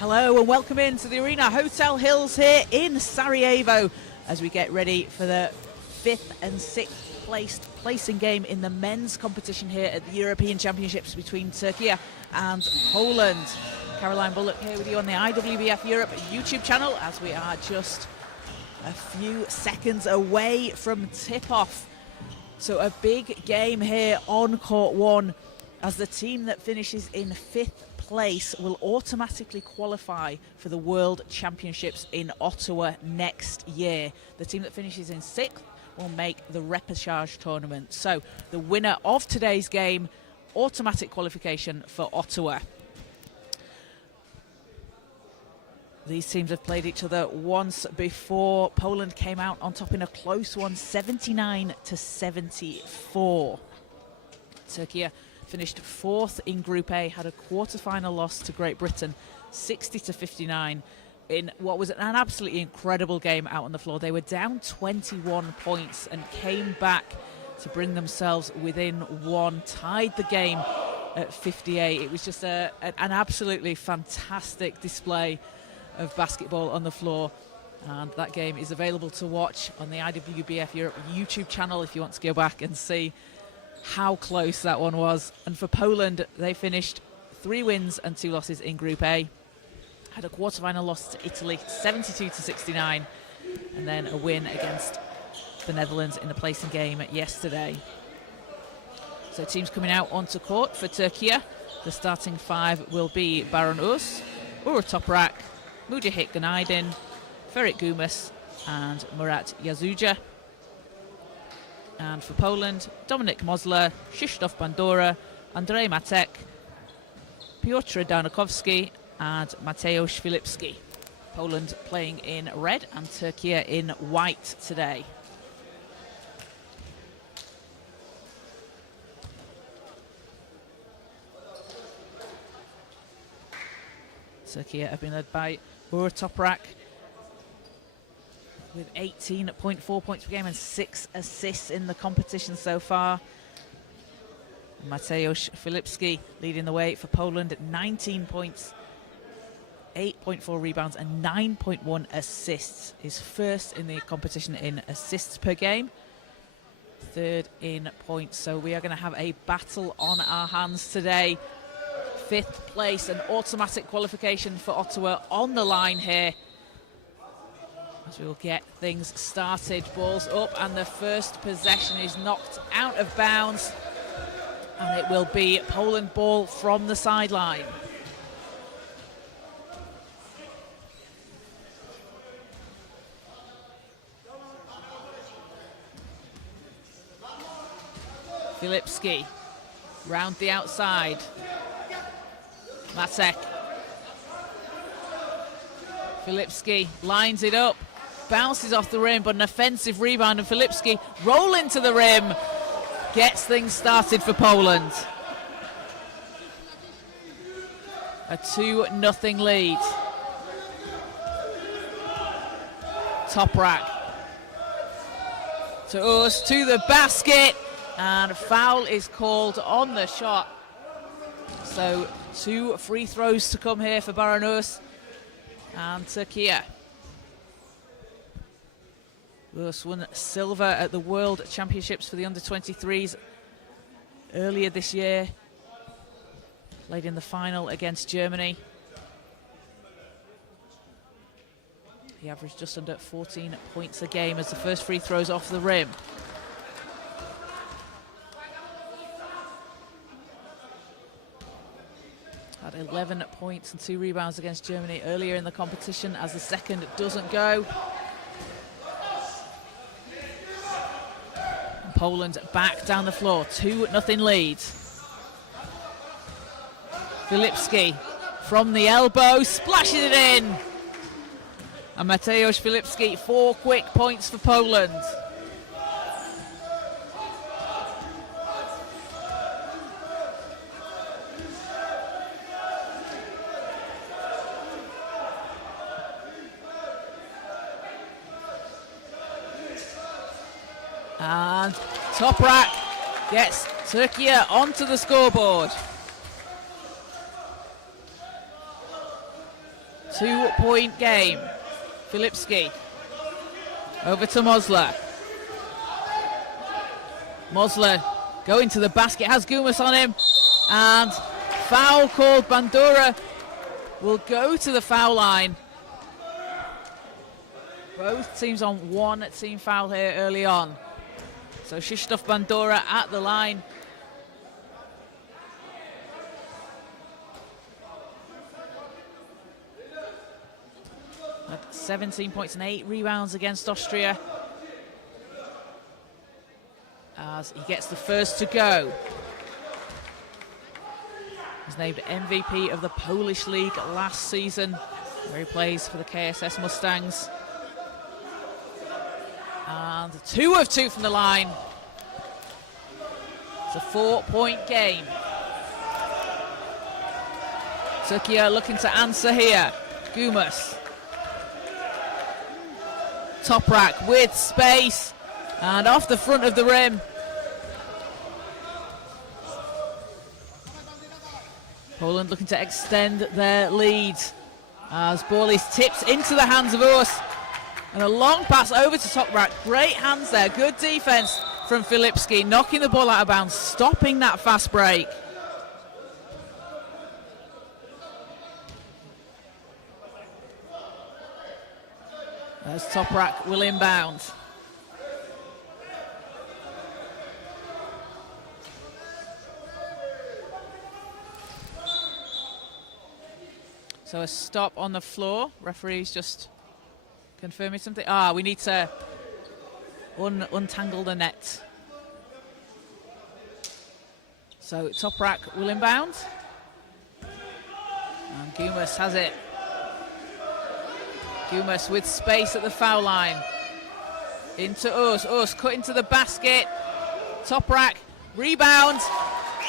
Hello and welcome into the Arena Hotel Hills here in Sarajevo as we get ready for the 5th and 6th placing game in the men's competition here at the European Championships between Turkey and Poland. Caroline Bullock here with you on the IWBF Europe YouTube channel as we are just a few seconds away from tip-off. So a big game here on court one as the team that finishes in 5th place will automatically qualify for the World Championships in Ottawa next year. The team that finishes in 6th will make the repechage tournament. So the winner of today's game, automatic qualification for Ottawa. These teams have played each other once before. Poland came out on top in a close one, 79-74. Turkey finished 4th in Group A, had a quarter-final loss to Great Britain, 60-59, in what was an absolutely incredible game out on the floor. They were down 21 points and came back to bring themselves within one, tied the game at 58. It was just an absolutely fantastic display of basketball on the floor. And that game is available to watch on the IWBF Europe YouTube channel if you want to go back and see how close that one was. And for Poland, they finished 3 wins and 2 losses in Group A. Had a quarter-final loss to Italy, 72-69, and then a win against the Netherlands in the placing game yesterday. So teams coming out onto court for Turkey. The starting 5 will be Baron Uz, Uğur Toprak, Mujahit Günaydın, Ferit Gumas, and Murat Yazuca. And for Poland, Dominik Mosler, Krzysztof Bandora, Andrzej Matek, Piotr Darnakowski, and Mateusz Filipski. Poland playing in red and Turkey in white today. Turkey have been led by Uğur Toprak with 18.4 points per game and 6 assists in the competition so far. Mateusz Filipski leading the way for Poland at 19 points, 8.4 rebounds and 9.1 assists. He's first in the competition in assists per game, 3rd in points. So we are going to have a battle on our hands today. 5th place, an automatic qualification for Ottawa on the line here. As we will get things started, balls up, and the first possession is knocked out of bounds, and it will be Poland ball from the sideline. Filipski round the outside. Matek. Filipski lines it up. Bounces off the rim, but an offensive rebound, and Filipski rolling to the rim gets things started for Poland. A 2-0 lead. Toprak to Uz, to the basket, and a foul is called on the shot. So 2 free throws to come here for Baron Uz and Turkey. Uz won silver at the World Championships for the under-23s earlier this year. Played in the final against Germany. He averaged just under 14 points a game as the first free throws off the rim. Had 11 points and 2 rebounds against Germany earlier in the competition as the second doesn't go. Poland back down the floor, 2-0 lead. Filipski from the elbow, splashes it in. And Mateusz Filipski, 4 quick points for Poland. And Toprak gets Turkey onto the scoreboard. 2-point game. Filipski over to Mosler. Mosler going to the basket, has Gumas on him, and foul called. Bandura will go to the foul line. Both teams on one team foul here early on. So Krzysztof Bandura at the line. Had 17 points and 8 rebounds against Austria. As he gets the first to go. He's named MVP of the Polish League last season, where he plays for the KSS Mustangs. And 2 of 2 from the line. It's a 4-point game. Turkey looking to answer here. Gumas. Toprak with space. And off the front of the rim. Poland looking to extend their lead. As ball is tipped into the hands of Urs. And a long pass over to Toprak. Great hands there. Good defense from Filipski. Knocking the ball out of bounds. Stopping that fast break. As Toprak will inbound. So a stop on the floor. Referee's just confirming something. We need to untangle the net. So Toprak will inbound. And Gumas has it. Gumas with space at the foul line. Into Urs. Urs cut into the basket. Toprak rebounds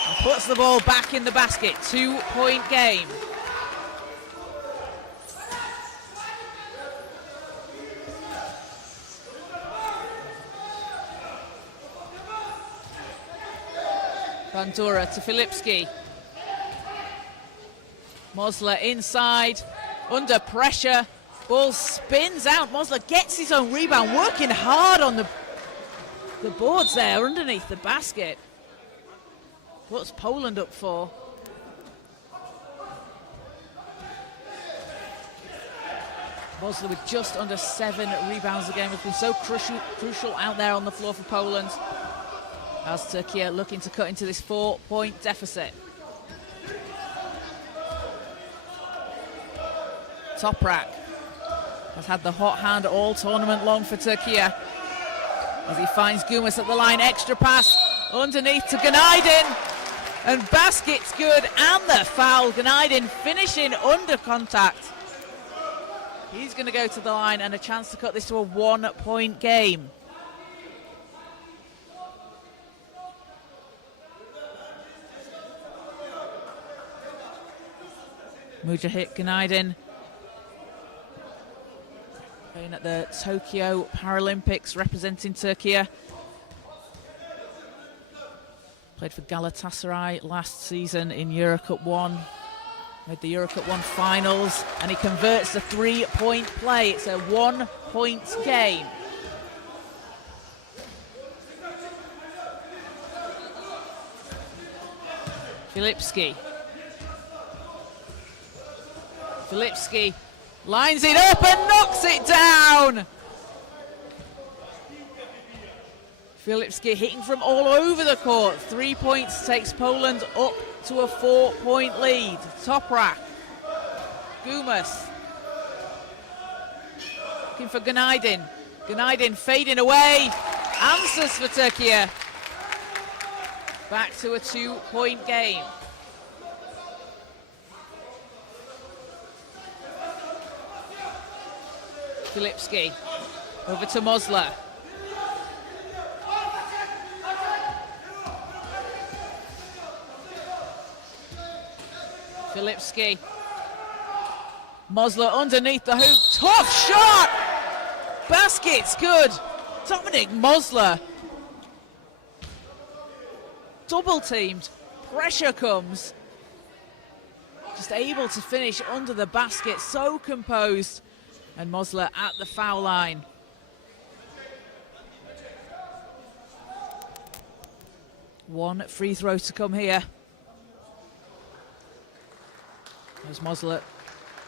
and puts the ball back in the basket. 2-point game. Bandura to Filipski. Mosler inside, under pressure. Ball spins out. Mosler gets his own rebound, working hard on the boards there underneath the basket. What's Poland up for? Mosler with just under 7 rebounds a game has been so crucial out there on the floor for Poland. As Turkey looking to cut into this 4-point deficit. Toprak has had the hot hand all tournament long for Turkey. As he finds Gumas at the line, extra pass underneath to Ganaydin. And basket's good and the foul. Ganaydin finishing under contact. He's going to go to the line and a chance to cut this to a 1-point game. Mujahid Ganaydin, playing at the Tokyo Paralympics, representing Turkey. Played for Galatasaray last season in Eurocup 1. Made the Eurocup 1 finals, and he converts the 3-point play. It's a 1-point game. Filipski lines it up and knocks it down. Filipski hitting from all over the court. 3 points takes Poland up to a 4-point lead. Toprak. Gumas. Looking for Ganaydin. Ganaydin fading away. Answers for Turkey. Back to a 2-point game. Filipski over to Mosler. Filipski. Mosler underneath the hoop. Tough shot! Basket's good. Dominic Mosler. Double teamed. Pressure comes. just able to finish under the basket, so composed. And Mosler at the foul line. One free throw to come here. There's Mosler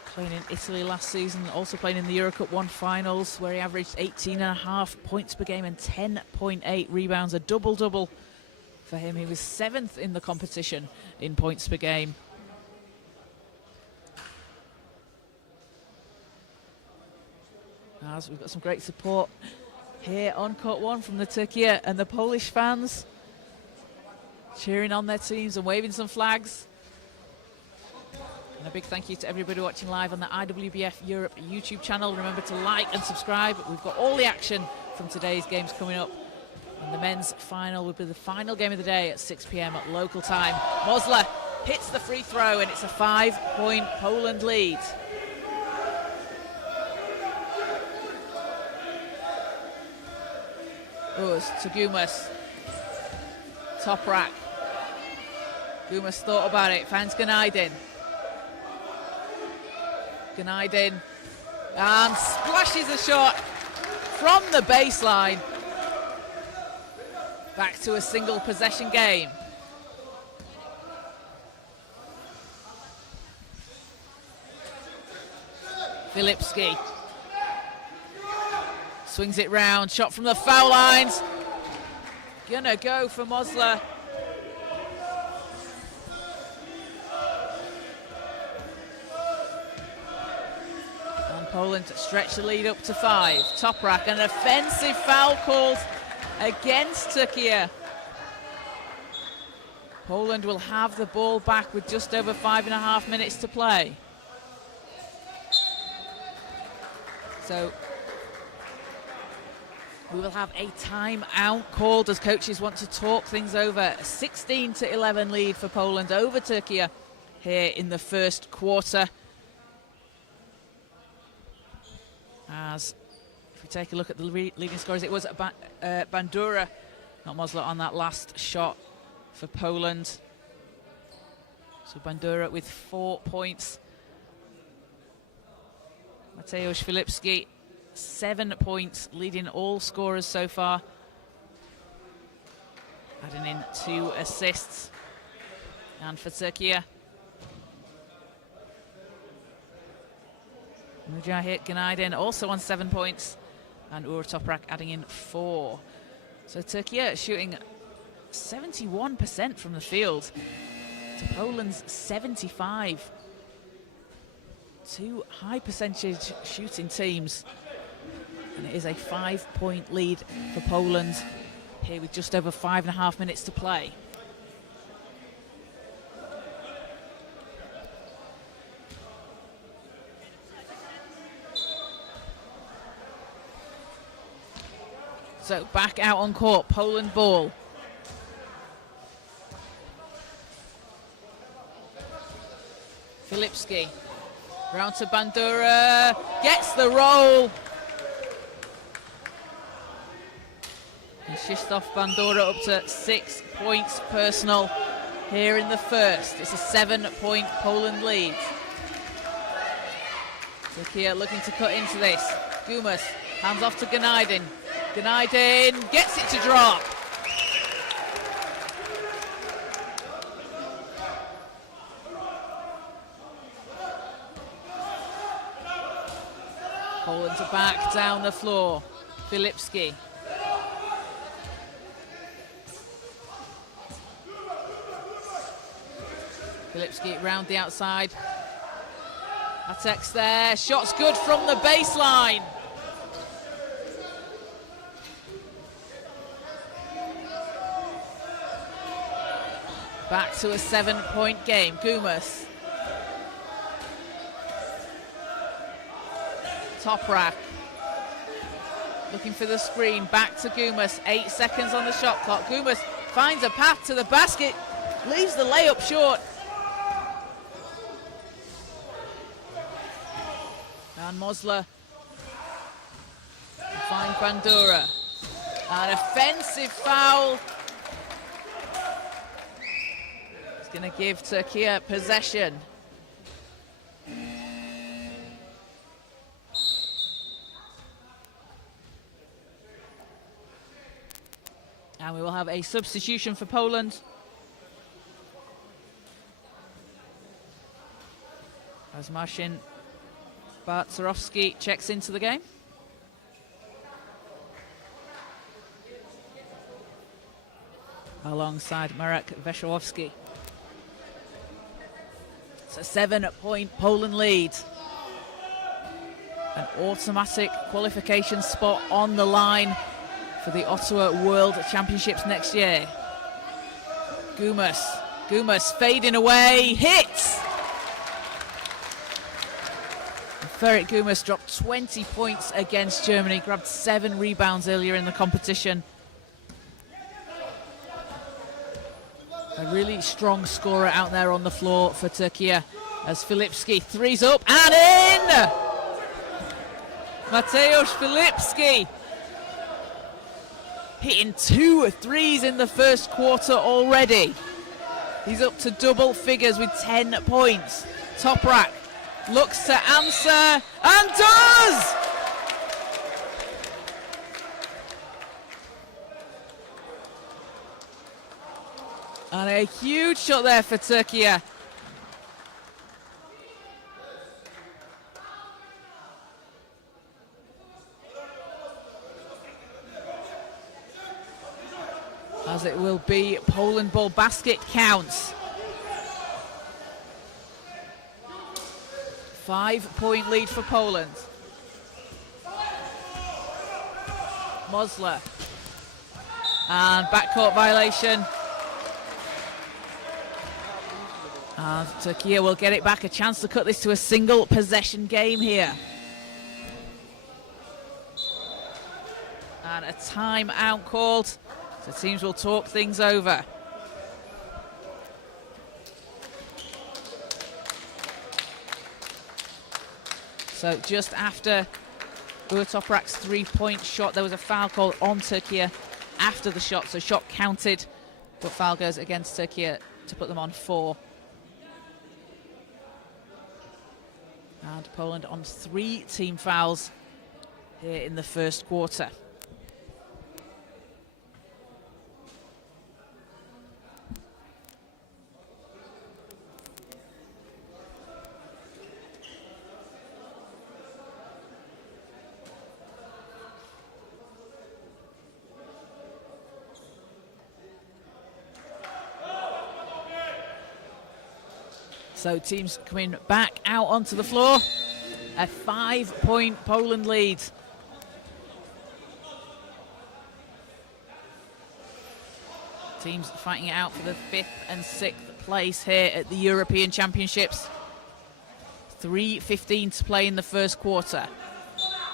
playing in Italy last season, also playing in the Eurocup 1 finals, where he averaged 18.5 points per game and 10.8 rebounds, a double-double for him. He was 7th in the competition in points per game. As we've got some great support here on court 1 from the Türkiye and the Polish fans, cheering on their teams and waving some flags. And a big thank you to everybody watching live on the IWBF Europe YouTube channel. Remember to like and subscribe. We've got all the action from today's games coming up. And the men's final will be the final game of the day at 6 p.m. at local time. Mosler hits the free throw, and it's a 5-point Poland lead. Oh, it's to Gumas. Top rack. Gumas thought about it, finds Ganaydin. Ganaydin, and splashes a shot from the baseline. Back to a single possession game. Filipski swings it round, shot from the foul lines. Gonna go for Mosler. And Poland stretch the lead up to 5. Toprak, an offensive foul called against Türkiye. Poland will have the ball back with just over 5.5 minutes to play. So we will have a timeout called as coaches want to talk things over. 16-11 lead for Poland over Türkiye here in the first quarter. As if we take a look at the leading scorers, it was Bandura, not Mosler, on that last shot for Poland. So Bandura with 4 points. Mateusz Filipski, 7 points, leading all scorers so far. Adding in 2 assists. And for Türkiye, Mujahid Ganaydin also on 7 points. And Uğur Toprak adding in 4. So Türkiye shooting 71% from the field to Poland's 75. 2 high percentage shooting teams. And it is a 5-point lead for Poland here with just over 5.5 minutes to play. So back out on court, Poland ball. Filipski, round to Bandura, gets the roll. And Krzysztof Bandura up to 6 points personal here in the first. It's a 7-point Poland lead. Türkiye looking to cut into this. Gumas, hands off to Ganaydin. Ganaydin gets it to drop. Poland's back down the floor. Filipski. Filipski round the outside. Atek's there. Shot's good from the baseline. Back to a 7-point game. Gumas. Toprak. Looking for the screen. Back to Gumas. 8 seconds on the shot clock. Gumas finds a path to the basket. Leaves the layup short. And Mosler to find Bandura. An offensive foul. It's going to give Türkiye possession. we'll have a substitution for Poland. As Marcin Barttorowski checks into the game. Alongside Marek Weszłowski. It's a 7-point Poland lead. An automatic qualification spot on the line for the Ottawa World Championships next year. Gumas fading away, hits! Ferit Gumas dropped 20 points against Germany, grabbed 7 rebounds earlier in the competition. A really strong scorer out there on the floor for Turkey as Filipski threes up and in! Mateusz Filipski hitting 2 threes in the first quarter already. He's up to double figures with 10 points. Toprak looks to answer and does! And a huge shot there for Turkey. As it will be Poland ball, basket counts. 5-point lead for Poland. Mosler. And backcourt violation. And Turkey will get it back, a chance to cut this to a single possession game here. And a timeout called, so teams will talk things over. So just after Uğur Toprak's 3-point shot, there was a foul called on Turkey after the shot, so shot counted, but foul goes against Turkey to put them on 4. And Poland on 3 team fouls here in the first quarter. So teams coming back out onto the floor. A 5-point Poland lead. Teams fighting it out for the 5th and 6th place here at the European Championships. 3:15 to play in the first quarter.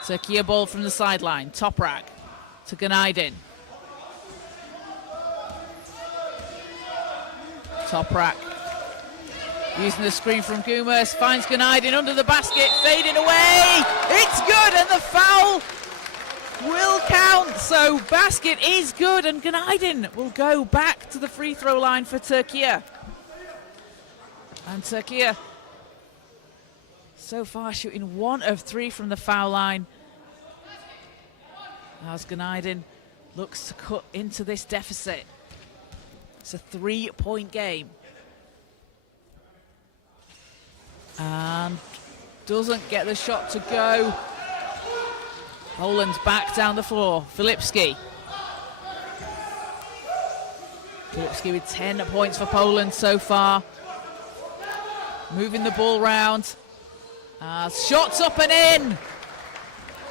Turkey ball from the sideline. Toprak to Günaydın. Toprak using the screen from Gumas, finds Günaydın under the basket, fading away. It's good, and the foul will count. So basket is good, and Günaydın will go back to the free throw line for Turkey. And Turkey so far shooting 1 of 3 from the foul line. As Günaydın looks to cut into this deficit. It's a 3-point game. And doesn't get the shot to go. Poland's back down the floor. Filipski. Filipski with 10 points for Poland so far. Moving the ball round. Shots up and in.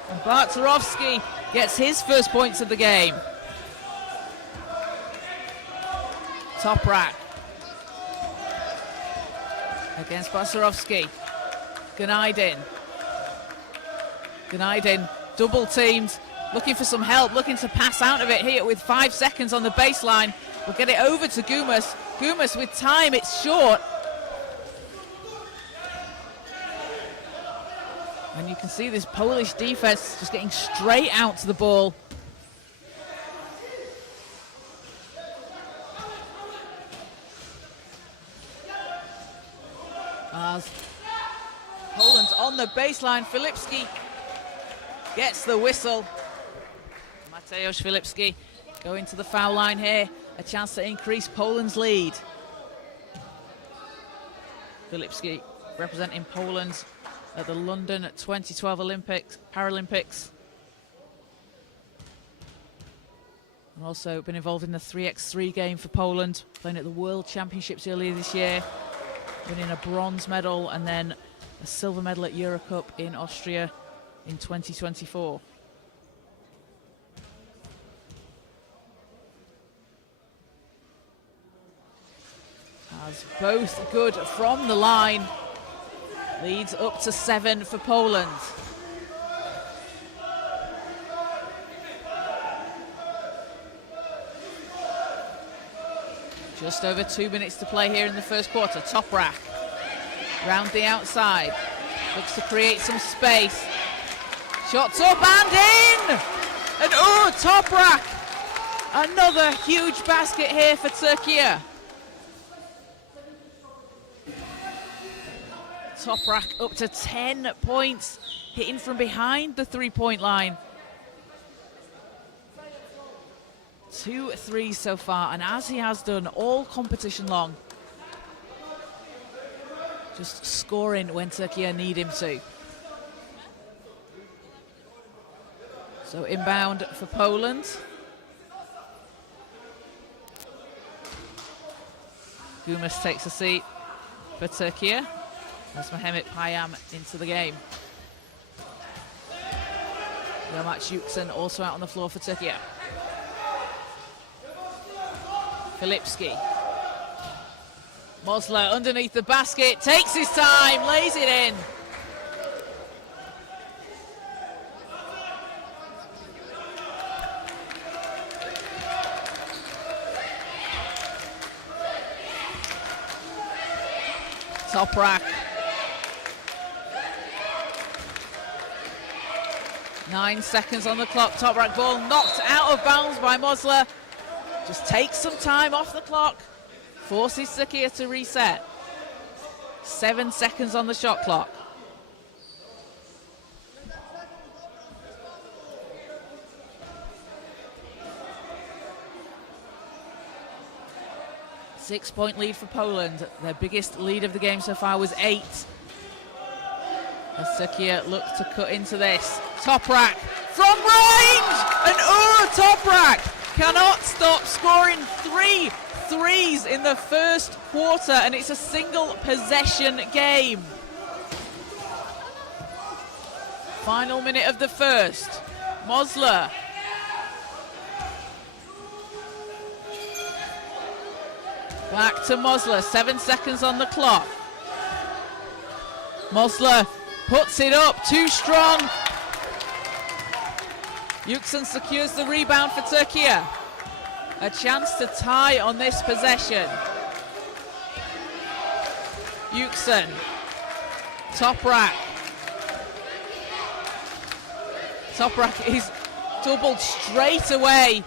And Barttorowski gets his first points of the game. Toprak against Barttorowski. Günaydın. Günaydın double teamed, looking for some help, looking to pass out of it here with 5 seconds on the baseline. We'll get it over to Gumas. Gumas with time, it's short. And you can see this Polish defense just getting straight out to the ball. As Poland's on the baseline, Filipski gets the whistle. Mateusz Filipski Going to the foul line here, a chance to increase Poland's lead. Filipski representing Poland at the London 2012 Paralympics. And also been involved in the 3x3 game for Poland, playing at the World Championships earlier this year, winning a bronze medal and then a silver medal at Eurocup in Austria in 2024. As both good from the line. Leads up to 7 for Poland. Just over 2 minutes to play here in the first quarter. Toprak round the outside. Looks to create some space. Shots up and in! And Toprak! Another huge basket here for Türkiye. Toprak up to 10 points, hitting from behind the three-point line. 2 threes so far, and as he has done all competition long, just scoring when Türkiye need him to. So inbound for Poland. Gumas takes a seat for Türkiye. As Mehmet Payam into the game. Yamaç Yüksel also out on the floor for Türkiye. Filipski. Mosler underneath the basket, takes his time, lays it in. Toprak. 9 seconds on the clock. Toprak ball knocked out of bounds by Mosler. Just takes some time off the clock. Forces Türkiye to reset. 7 seconds on the shot clock. Six-point lead for Poland. Their biggest lead of the game so far was 8. As Türkiye look to cut into this. Toprak from range! And Toprak cannot stop scoring 3 threes in the first quarter, and it's a single possession game. Final minute of the first. Mosler. Back to Mosler, 7 seconds on the clock. Mosler puts it up, too strong. Yüksel secures the rebound for Türkiye. A chance to tie on this possession. Yüksel. Toprak. Toprak is doubled straight away.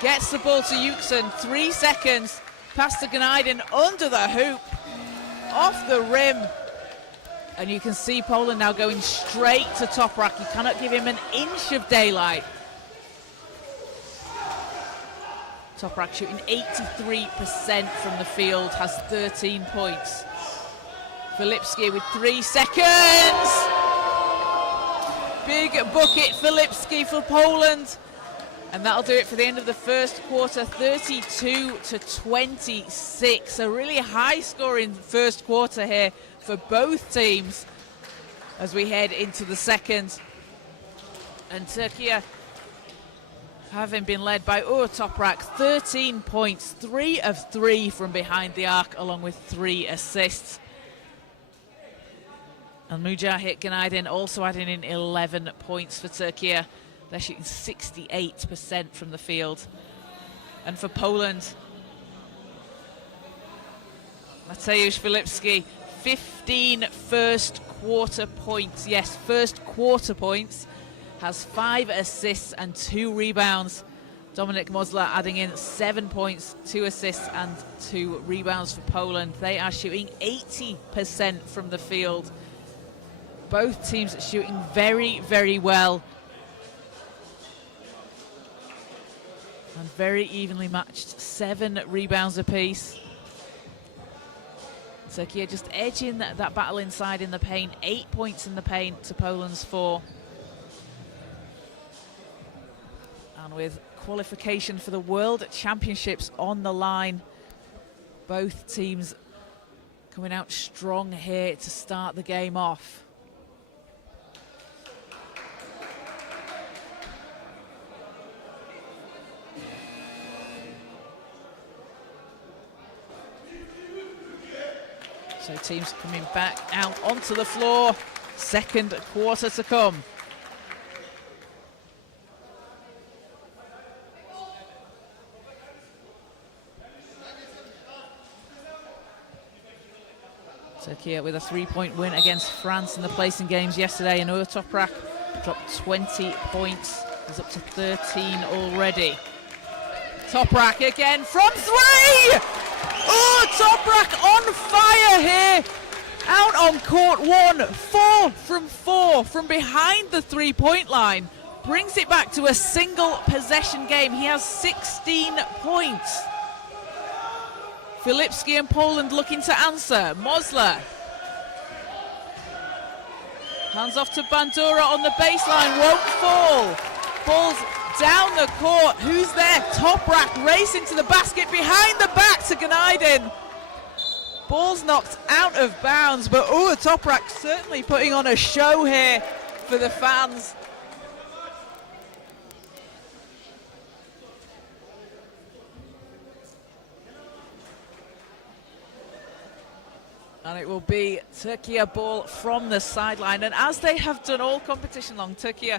Gets the ball to Yüksel, 3 seconds. Pass to Gnaiden under the hoop. Off the rim. And you can see Poland now going straight to Toprak. You cannot give him an inch of daylight. Toprak shooting 83% from the field, has 13 points. Filipski with 3 seconds. Big bucket Filipski for Poland. And that'll do it for the end of the first quarter, 32-26. A really high-scoring first quarter here for both teams as we head into the second. And Türkiye, having been led by Toprak, 13 points, 3 of 3 from behind the arc, along with 3 assists. And Mujahit Gnaiden also adding in 11 points for Türkiye. They're shooting 68% from the field. And for Poland, Mateusz Filipski, 15 first quarter points. Yes, first quarter points. Has 5 assists and 2 rebounds. Dominik Mosler adding in 7 points, 2 assists and 2 rebounds for Poland. They are shooting 80% from the field. Both teams shooting very, very well. And very evenly matched, 7 rebounds apiece. Turkey just edging that battle inside in the paint. 8 points in the paint to Poland's 4. And with qualification for the World Championships on the line, both teams coming out strong here to start the game off. So teams coming back out onto the floor. Second quarter to come. Turkey with a 3-point win against France in the placing games yesterday, and Uğur Toprak dropped 20 points. He's up to 13 already. Toprak again from 3! Oh, Toprak on fire here. Out on court 1, 4 from 4 from behind the 3-point line. Brings it back to a single possession game. He has 16 points. Filipski and Poland looking to answer. Mosler. Hands off to Bandura on the baseline, won't fall. Ball's down the court. Who's there? Toprak racing to the basket, behind the back to Günaydın. Ball's knocked out of bounds, but Uğur Toprak certainly putting on a show here for the fans. And it will be Turkey ball from the sideline. And as they have done all competition long, Turkey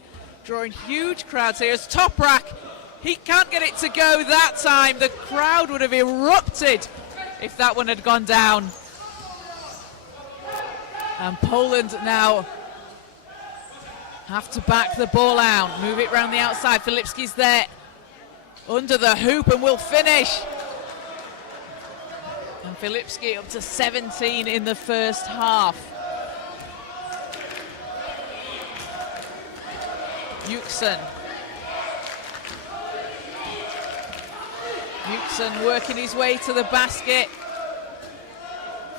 drawing huge crowds here. As Toprak, he can't get it to go that time. The crowd would have erupted if that one had gone down. And Poland now have to back the ball out. Move it round the outside. Filipski's there under the hoop and will finish. And Filipski up to 17 in the first half. Yüksel working his way to the basket.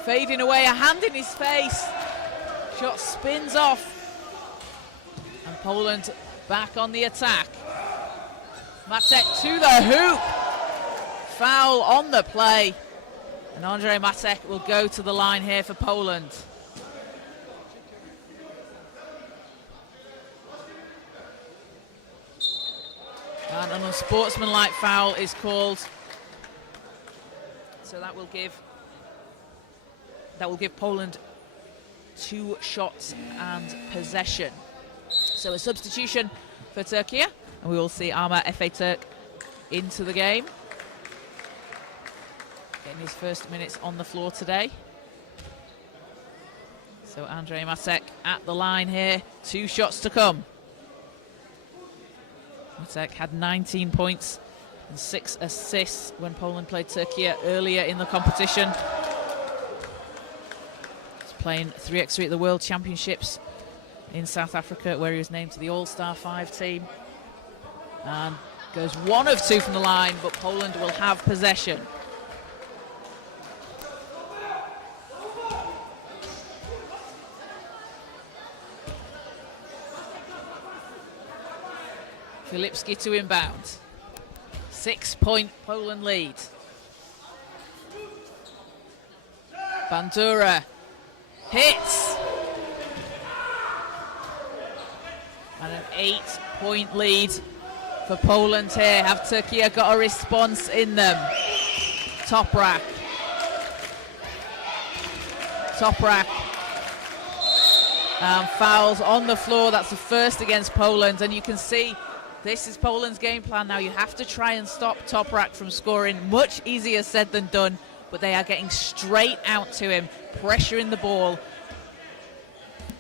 Fading away, a hand in his face. Shot spins off. And Poland back on the attack. Matek to the hoop. Foul on the play. And Andrzej Matek will go to the line here for Poland. And an unsportsmanlike foul is called. So that will give Poland 2 shots and possession. So a substitution for Turkey, and we will see Arma Efe Türk into the game. Getting his first minutes on the floor today. So Andrzej Matek at the line here. 2 shots to come. Matek had 19 points and 6 assists when Poland played Turkey earlier in the competition. He's playing 3x3 at the World Championships in South Africa, where he was named to the All-Star 5 team. And goes 1 of 2 from the line, but Poland will have possession. Filipski to inbound. 6-point Poland lead. Bandura hits. And an 8-point lead for Poland here. Have Turkey got a response in them? Toprak. Fouls on the floor. That's the first against Poland, and you can see this is Poland's game plan now. You have to try and stop Toprak from scoring. Much easier said than done, but they are getting straight out to him, pressuring the ball.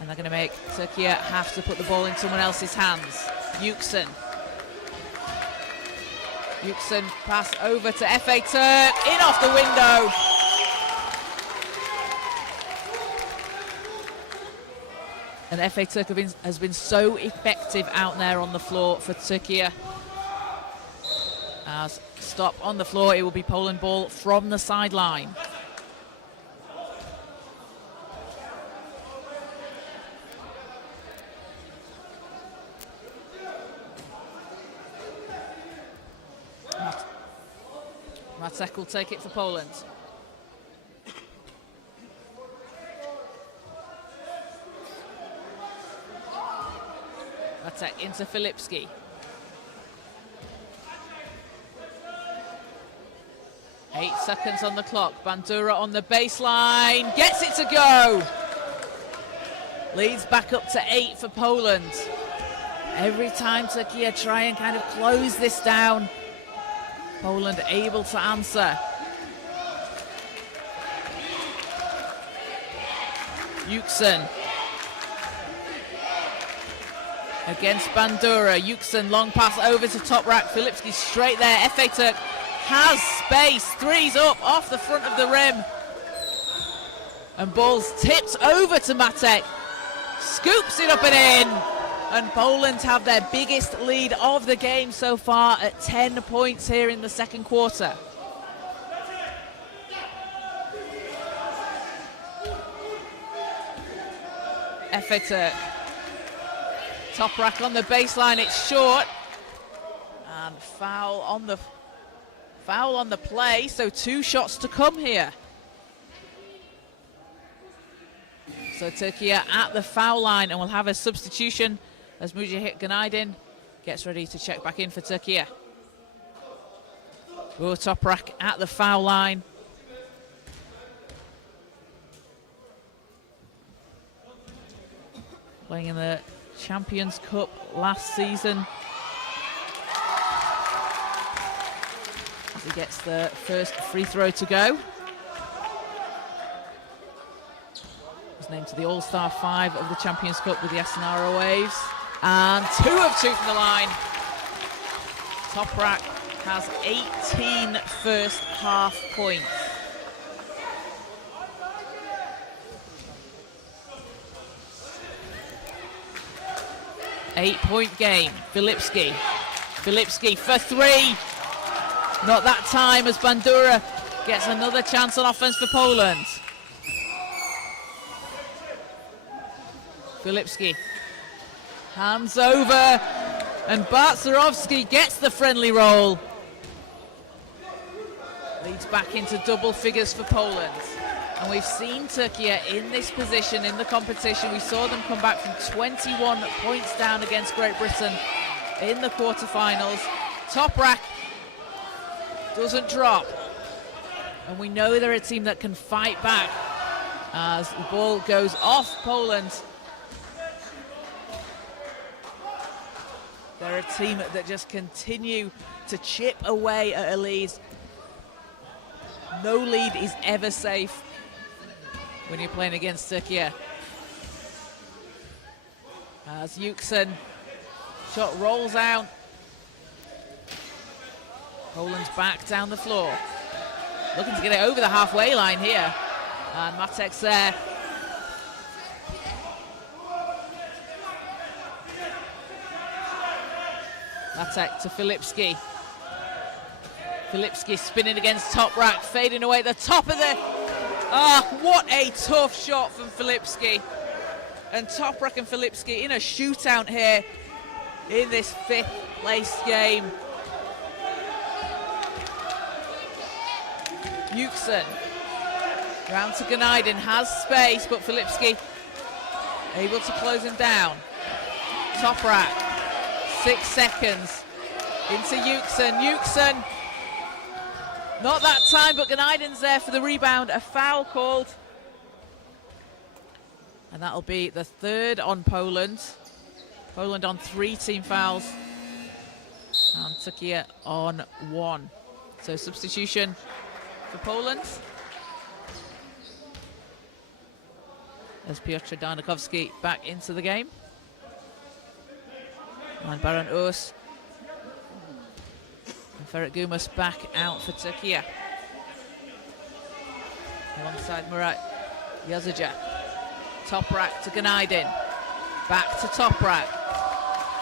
And they're going to make Turkey have to put the ball in someone else's hands. Yüksel pass over to Efe Türk, in off the window. And Efe Türk has been so effective out there on the floor for Turkey. As stop on the floor, it will be Poland ball from the sideline. Matek will take it for Poland. Matek into Filipski. Eight seconds on the clock. Bandura on the baseline. Gets it to go. Leads back up to 8 for Poland. Every time Turkey try and kind of close this down, Poland able to answer. Yuksen against Bandura. Yuksen, long pass over to Toprak. Filipski straight there. Efe Turk has space. Threes up off the front of the rim. And ball's tipped over to Matek. Scoops it up and in. And Poland have their biggest lead of the game so far at 10 points here in the second quarter. Efe Turk. Toprak on the baseline, it's short. And foul on the play, so 2 shots to come here. So Turkey at the foul line, and we'll have a substitution as Mujahid Ganaydin gets ready to check back in for Turkey. Toprak at the foul line. Playing in the Champions Cup last season. As he gets the first free throw to go. Was named to the All-Star 5 of the Champions Cup with the Asanara Waves. And 2 of 2 from the line. Toprak has 18 first half points. Eight-point game. Filipski for 3. Not that time as Bandura gets another chance on offense for Poland. Filipski. Hands over. And Bartzarovski gets the friendly roll. Leads back into double figures for Poland. And we've seen Turkey in this position in the competition. We saw them come back from 21 points down against Great Britain in the quarterfinals. Toprak doesn't drop. And we know they're a team that can fight back as the ball goes off Poland. They're a team that just continue to chip away at a lead. No lead is ever safe when you're playing against Turkey. As Yuksen shot rolls out. Poland's back down the floor. Looking to get it over the halfway line here. And Matek's there. Matek to Filipski. Filipski spinning against Toprak, fading away at the top of the... what a tough shot from Filipski. And Toprak and Filipski in a shootout here in this 5th place game. Yuksen round to Ganaydin, has space, but Filipski able to close him down. Toprak, 6 seconds into Yuksen. Not that time, but Ganaydin's there for the rebound. A foul called. And that'll be the 3rd on Poland. Poland on 3 team fouls. And Turkey on 1. So substitution for Poland. As Piotr Darnakowski back into the game. And Baran Urs and Ferhat Gumas back out for Turkey. Alongside Murat Yazaja. Toprak to Ganaydin. Back to Toprak.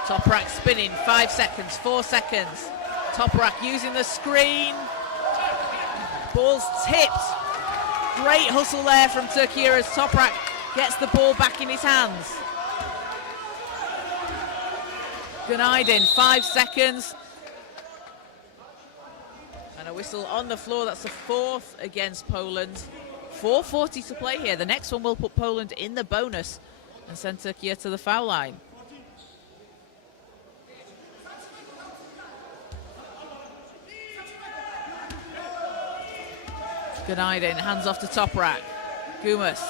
Toprak spinning, 5 seconds, 4 seconds. Toprak using the screen. Ball's tipped. Great hustle there from Türkiye as Toprak gets the ball back in his hands. Günaydın, 5 seconds. And a whistle on the floor. That's the 4th against Poland. 4:40 to play here. The next one will put Poland in the bonus and send Türkiye to the foul line. Günaydın, hands off to Toprak. Gumas.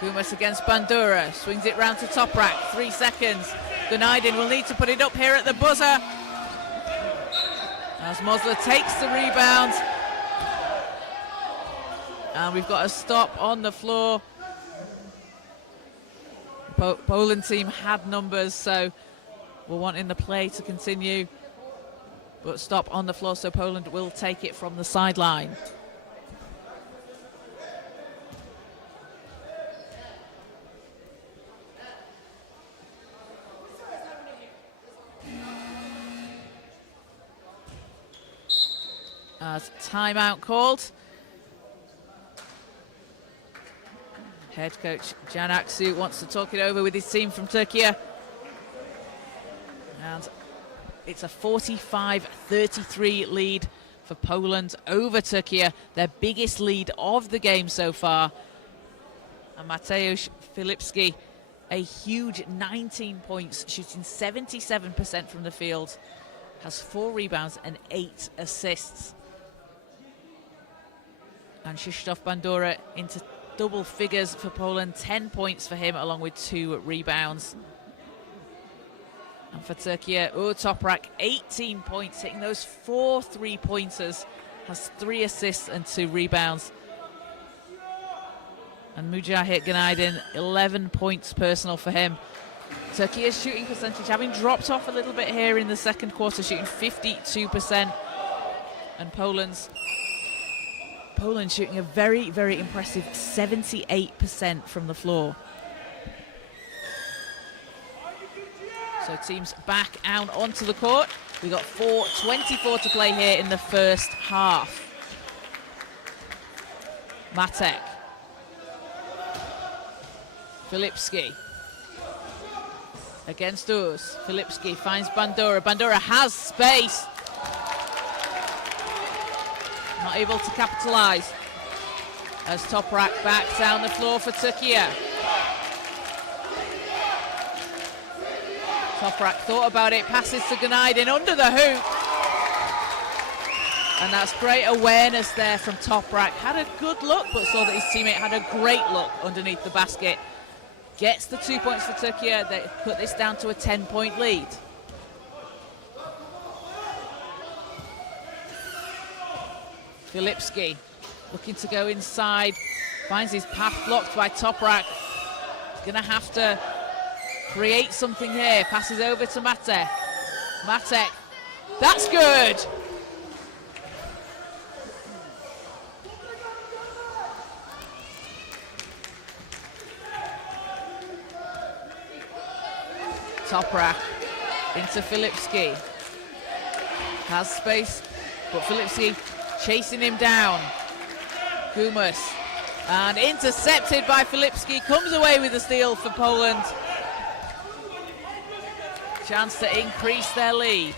Gumas against Bandura, swings it round to Toprak, 3 seconds. Günaydın will need to put it up here at the buzzer. As Mosler takes the rebound. And we've got a stop on the floor. Poland team had numbers, so we're wanting the play to continue. But stop on the floor, so Poland will take it from the sideline. As timeout called. Head coach Can Aksu wants to talk it over with his team from Türkiye. And it's a 45-33 lead for Poland over Türkiye, their biggest lead of the game so far. And Mateusz Filipski, a huge 19 points, shooting 77% from the field, has 4 rebounds and 8 assists. And Krzysztof Bandura into double figures for Poland, 10 points for him along with 2 rebounds. And for Türkiye, Toprak, 18 points, hitting those 4 3-pointers, has 3 assists and 2 rebounds. And Mujahid Günaydın, 11 points personal for him. Türkiye's shooting percentage having dropped off a little bit here in the second quarter, shooting 52%. And Poland shooting a very, very impressive 78% from the floor. So teams back out onto the court. We got 4:24 to play here in the first half. Matek. Filipski. Against us. Filipski finds Bandura. Bandura has space. Not able to capitalise. As Toprak back down the floor for Türkiye. Toprak thought about it, passes to Günaydın under the hoop. And that's great awareness there from Toprak. Had a good look, but saw that his teammate had a great look underneath the basket. Gets the 2 points for Türkiye. They put this down to a 10-point lead. Filipski looking to go inside. Finds his path blocked by Toprak. Gonna have to create something here. Passes over to Matek. Matek. That's good. Toprak into Filipski. Has space, but Filipski chasing him down. Gumas. And intercepted by Filipski. Comes away with the steal for Poland. Chance to increase their lead.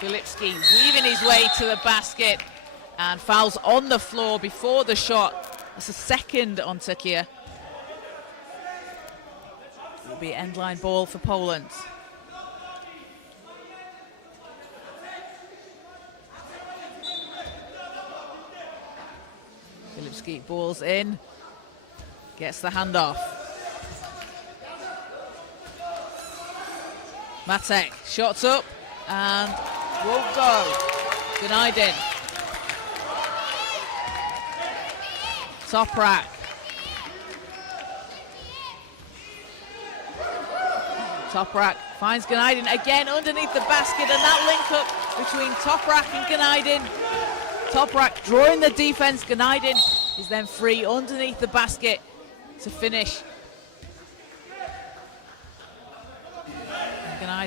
Filipski weaving his way to the basket and fouls on the floor before the shot. That's a second on Türkiye. It will be end-line ball for Poland. Filipski balls in, gets the handoff. Matek, shots up, and won't go. Günaydın. Toprak. Toprak finds Günaydın again underneath the basket, and that link up between Toprak and Günaydın. Toprak drawing the defense. Günaydın is then free underneath the basket to finish.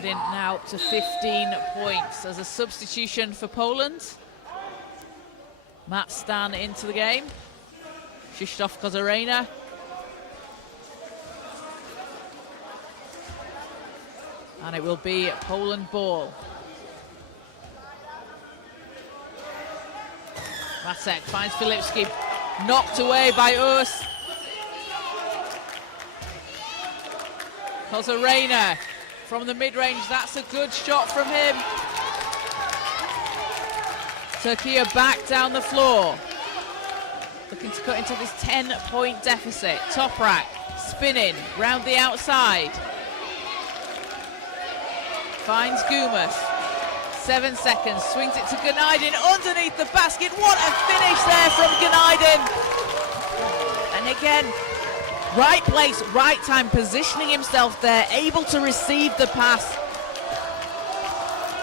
Gnajdin now to 15 points. As a substitution for Poland, Matt Stan into the game. Krzysztof Kozarena. And it will be Poland ball. Matek finds Filipski, knocked away by Urs. Kozarena from the mid-range, that's a good shot from him. Turkey back down the floor. Looking to cut into this 10-point deficit. Toprak spinning round the outside. Finds Gumas. 7 seconds, swings it to Gnajdin underneath the basket. What a finish there from Gnajdin. And again, right place, right time, positioning himself there, able to receive the pass.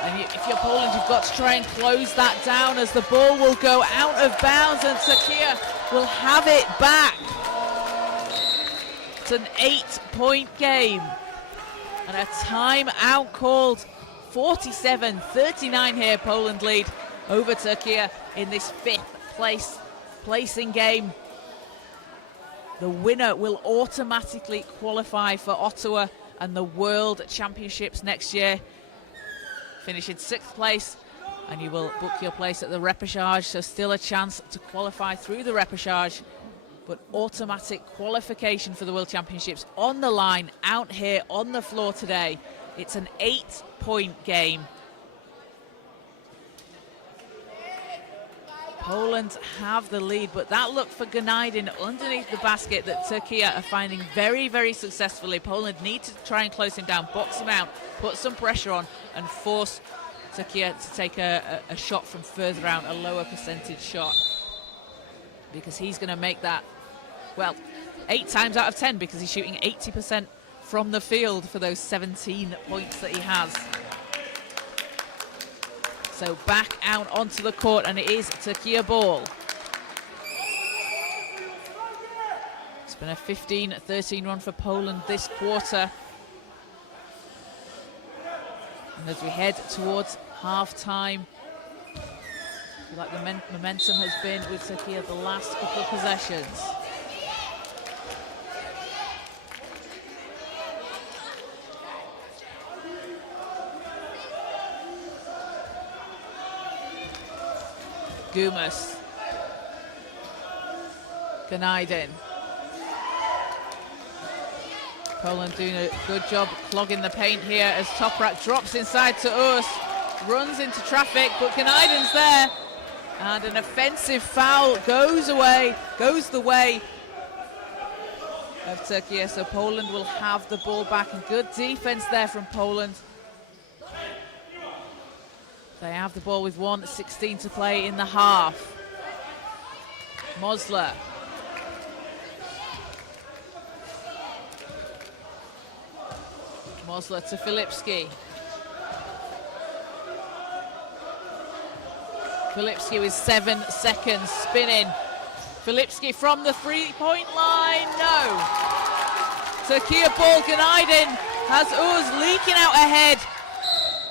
And if you're Poland, you've got to try and close that down as the ball will go out of bounds and Turkey will have it back. It's an 8-point game. And a timeout called. 47-39 here, Poland lead over Turkey in this 5th placing game. The winner will automatically qualify for Ottawa and the World Championships next year. Finish in 6th place and you will book your place at the repechage, so still a chance to qualify through the repechage, but automatic qualification for the World Championships on the line out here on the floor today. It's an 8-point game. Poland have the lead, but that look for Gnajdin underneath the basket that Turkey are finding very, very successfully. Poland need to try and close him down, box him out, put some pressure on, and force Turkey to take a shot from further out, a lower percentage shot. Because he's going to make that, well, 8 times out of 10, because he's shooting 80% from the field for those 17 points that he has. So back out onto the court, and it is Turkey ball. It's been a 15-13 run for Poland this quarter. And as we head towards half-time, I feel like the momentum has been with Turkey the last couple of possessions. Gumas. Gnajdin. Poland doing a good job clogging the paint here as Toprak drops inside to Urs, runs into traffic, but Gnajdin's there, and an offensive foul goes the way of Turkey, so Poland will have the ball back, and good defense there from Poland. They have the ball with 1:16 to play in the half. Mosler. Mosler to Filipski. Filipski with 7 seconds, spinning. Filipski from the 3-point line, no. Turkey ball, Gnajdin has Urs leaking out ahead.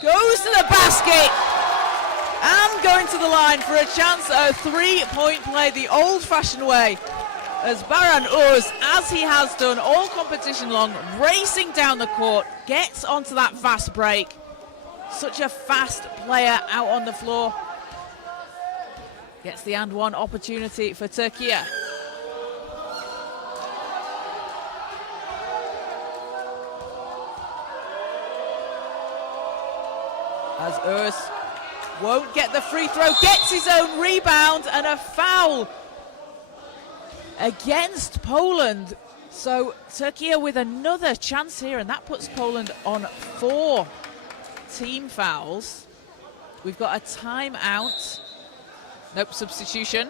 Goes to the basket. And going to the line for a chance at a 3-point play the old-fashioned way, as Baran Urs, as he has done all competition long, racing down the court, gets onto that fast break. Such a fast player out on the floor. Gets the and one opportunity for Turkey. As Urs won't get the free throw, gets his own rebound, and a foul against Poland. So Turkey with another chance here, and that puts Poland on 4 team fouls. We've got a timeout. Nope, substitution.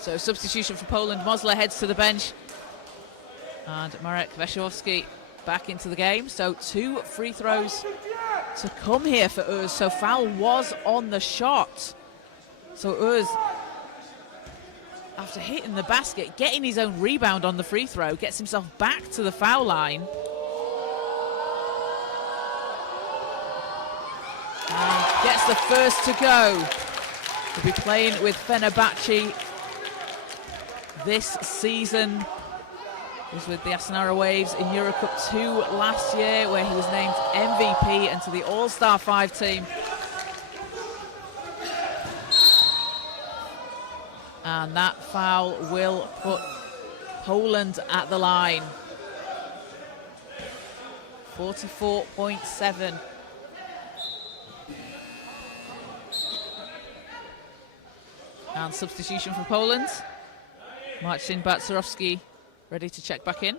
So substitution for Poland. Mosler heads to the bench. And Marek Weszowski back into the game. So 2 free throws to come here for Urs. So foul was on the shot. So Urs, after hitting the basket, getting his own rebound on the free throw, gets himself back to the foul line. And gets the first to go. He'll be playing with Fenerbahce this season. He was with the Astana Waves in Eurocup 2 last year, where he was named MVP and to the All-Star 5 team. And that foul will put Poland at the line. 44.7. And substitution for Poland. Marcin Baczorowski ready to check back in.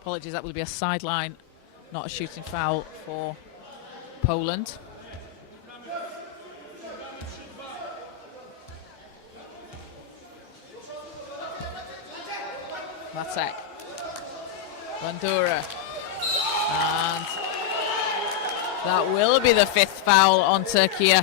Apologies, that will be a sideline, not a shooting foul for Poland. Matek, Bandura, and that will be the 5th foul on Turkey.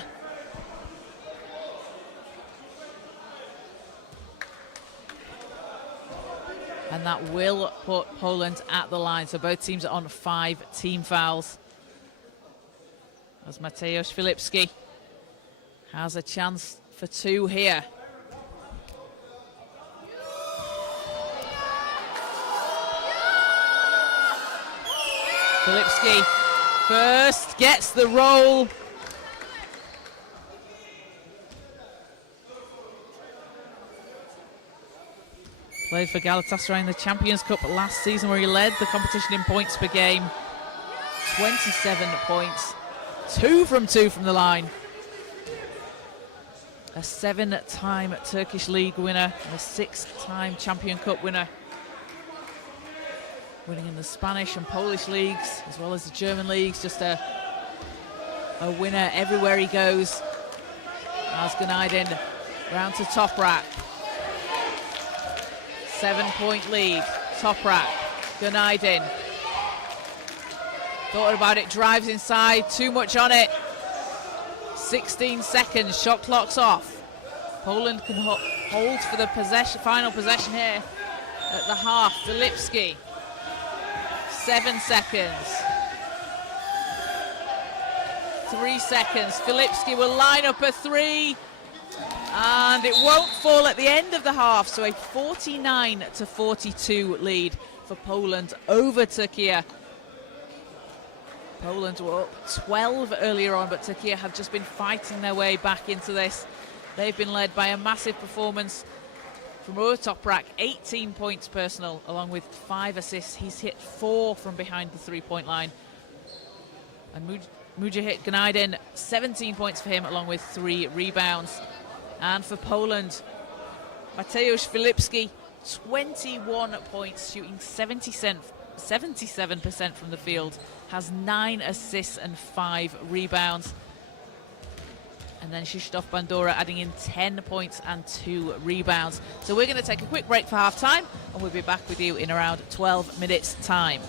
And that will put Poland at the line. So both teams are on 5 team fouls. As Mateusz Filipski has a chance for 2 here. Filipski first gets the roll. Played for Galatasaray in the Champions Cup last season, where he led the competition in points per game. 27 points, 2 from 2 from the line. A 7-time Turkish League winner and a 6-time Champion Cup winner. Winning in the Spanish and Polish leagues, as well as the German leagues. Just a winner everywhere he goes. As Günaydin round to Toprak. 7-point lead, Toprak, Günaydin. Thought about it, drives inside, too much on it. 16 seconds, shot clock's off. Poland can hold for the final possession here at the half. Filipski, 7 seconds. 3 seconds, Filipski will line up a 3. And it won't fall at the end of the half, so a 49-42 lead for Poland over Turkey. Poland were up 12 earlier on, but Turkey have just been fighting their way back into this. They've been led by a massive performance from Uğur Toprak, 18 points personal, along with 5 assists. He's hit 4 from behind the 3-point line. And Mujahid Günaydin, 17 points for him, along with 3 rebounds. And for Poland, Mateusz Filipski, 21 points, shooting 77% from the field, has 9 assists and 5 rebounds. And then Krzysztof Bandura adding in 10 points and 2 rebounds. So we're going to take a quick break for half-time, and we'll be back with you in around 12 minutes' time.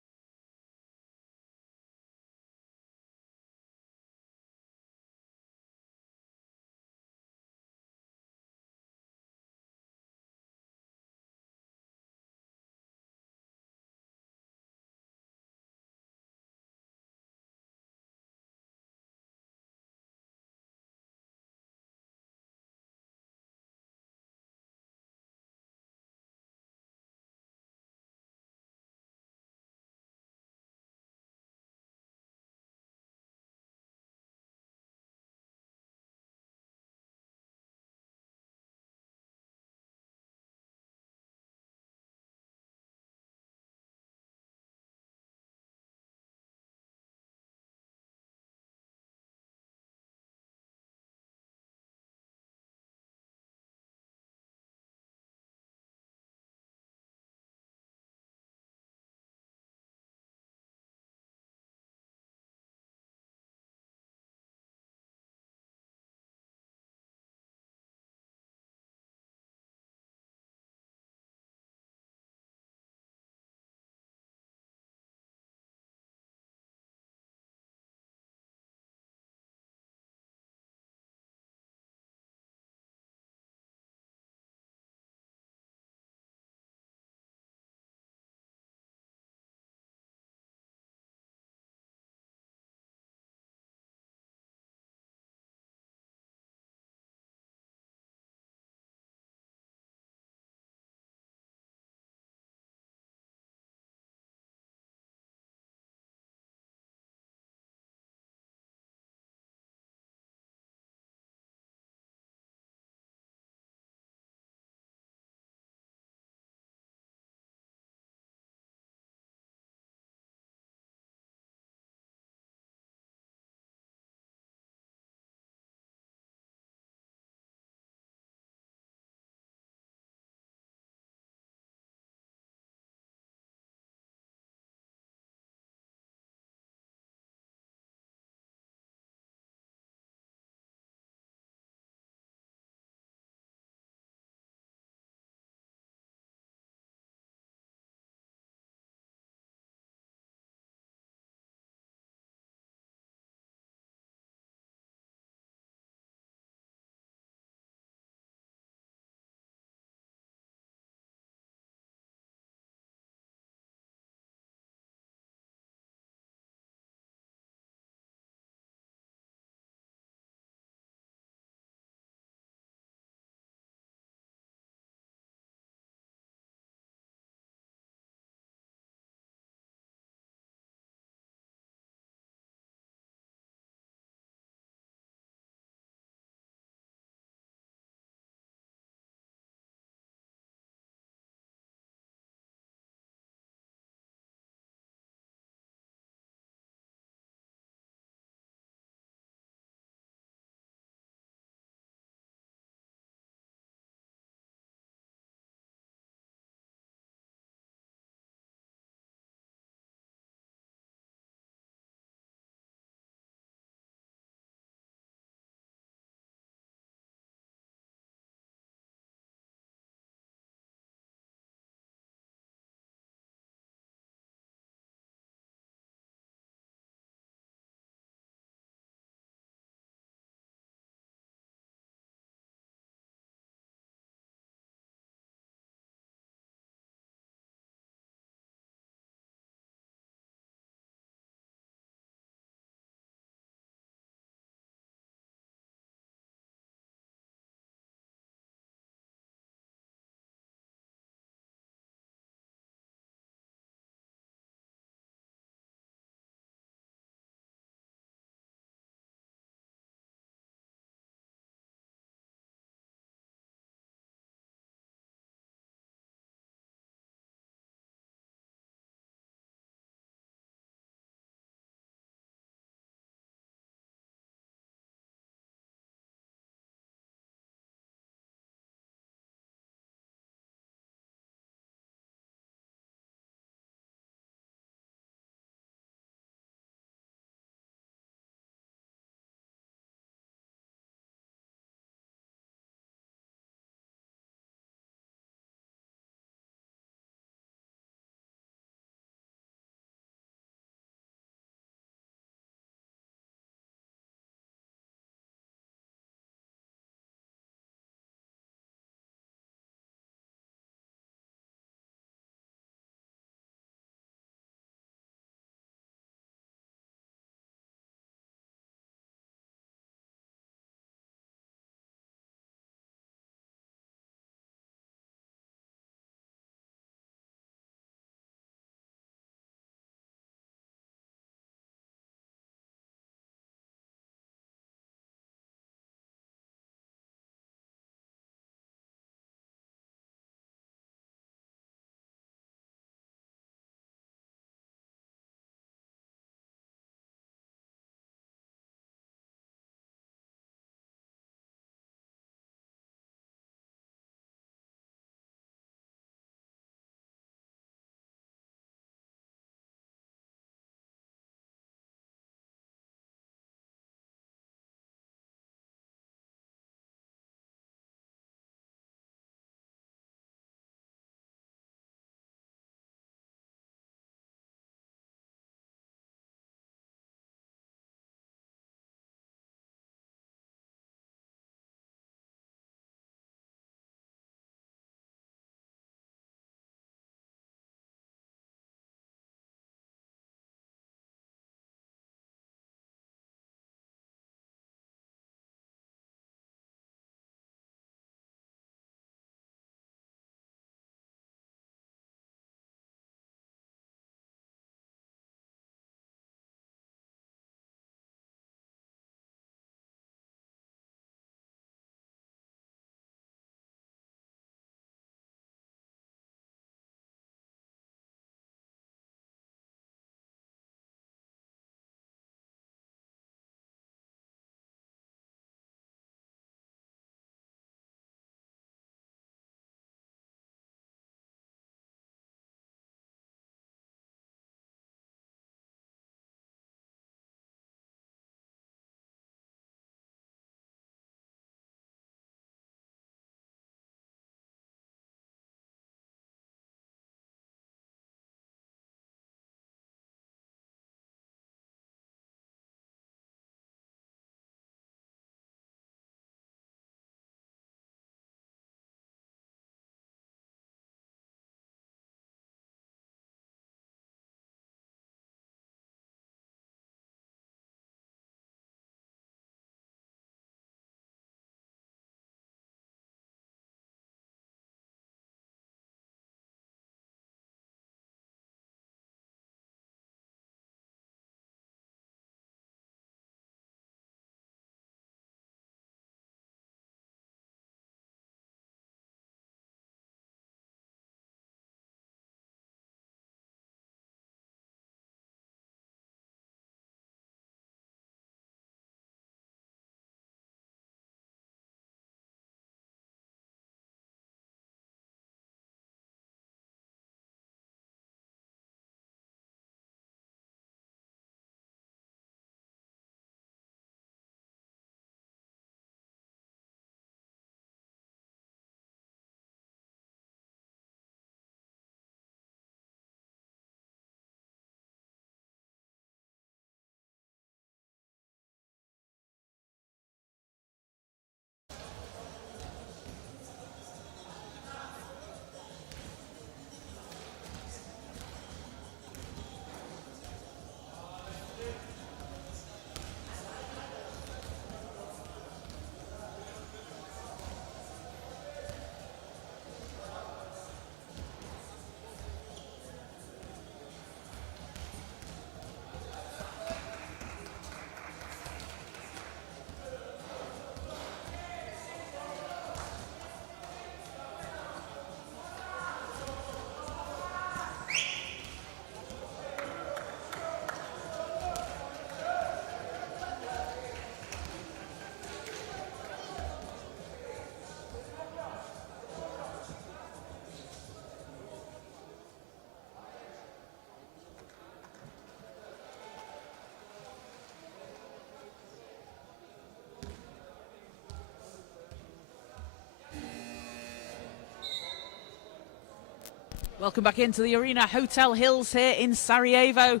Welcome back into the arena, Hotel Hills here in Sarajevo,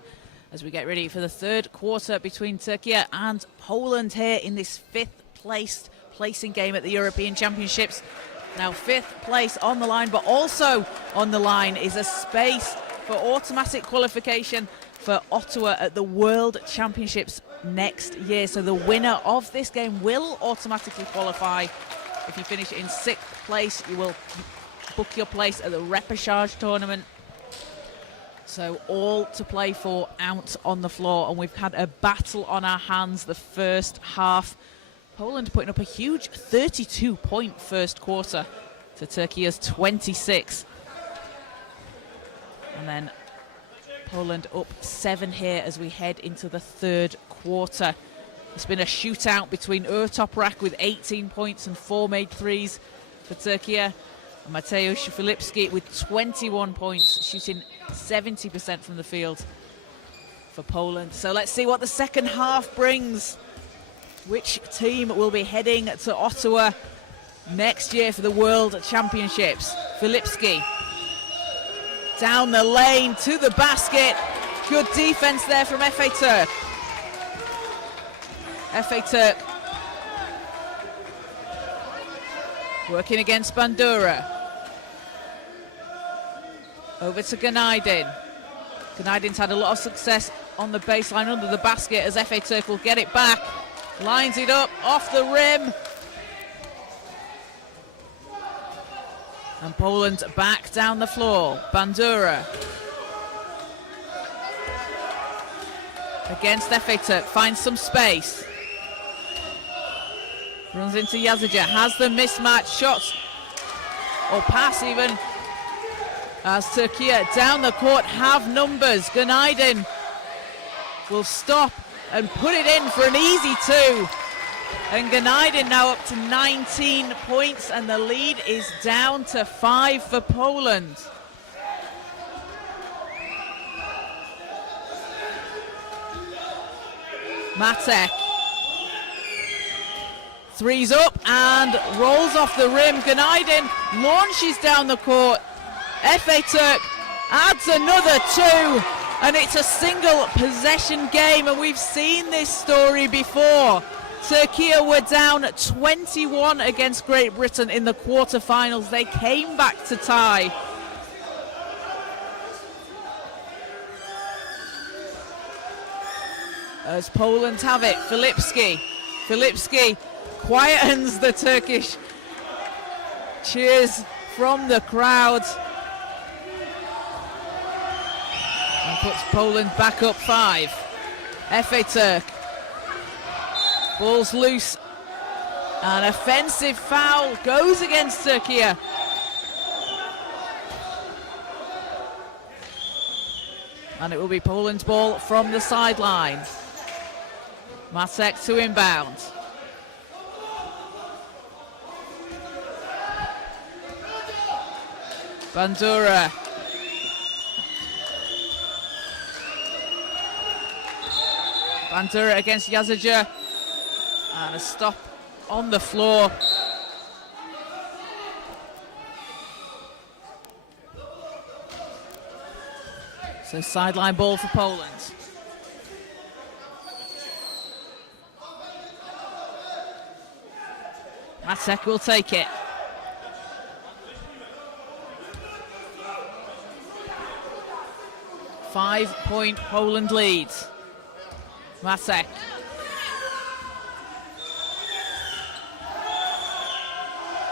as we get ready for the third quarter between Turkey and Poland here in this fifth placing game at the European Championships. Now fifth place on the line, but also on the line is a space for automatic qualification for Ottawa at the World Championships next year. So the winner of this game will automatically qualify. If you finish in sixth place, you will book your place at the repechage tournament. So all to play for out on the floor, and we've had a battle on our hands the first half. Poland putting up a huge 32-point first quarter to Turkey's 26. And then Poland up 7 here as we head into the third quarter. It's been a shootout between Toprak with 18 points and 4 made threes for Turkey. Mateusz Filipski with 21 points, shooting 70% from the field for Poland. So let's see what the second half brings. Which team will be heading to Ottawa next year for the World Championships? Filipski down the lane to the basket. Good defense there from Efe Turk. Efe Turk working against Bandura. Over to Günaydin. Günaydin's had a lot of success on the baseline under the basket as Efe Turk will get it back. Lines it up off the rim. And Poland back down the floor. Bandura against Efe Turk, finds some space. Runs into Yazıcı, has the mismatch, shots or pass even, as Turkey down the court have numbers. Günaydin will stop and put it in for an easy 2. And Günaydin now up to 19 points, and the lead is down to 5 for Poland. Matek. Three's up and rolls off the rim. Günaydin launches down the court. Efe Turk adds another 2, and it's a single possession game, and we've seen this story before. Turkey were down 21 against Great Britain in the quarterfinals. They came back to tie. As Poland have it, Filipski quietens the Turkish cheers from the crowd and puts Poland back up 5. Efe Turk, ball's loose, an offensive foul goes against Turkey. And it will be Poland's ball from the sideline. Matek to inbound. Bandura. Bandura against Yazıcı. And a stop on the floor. So sideline ball for Poland. Matek will take it. Five-point Poland leads. Matek.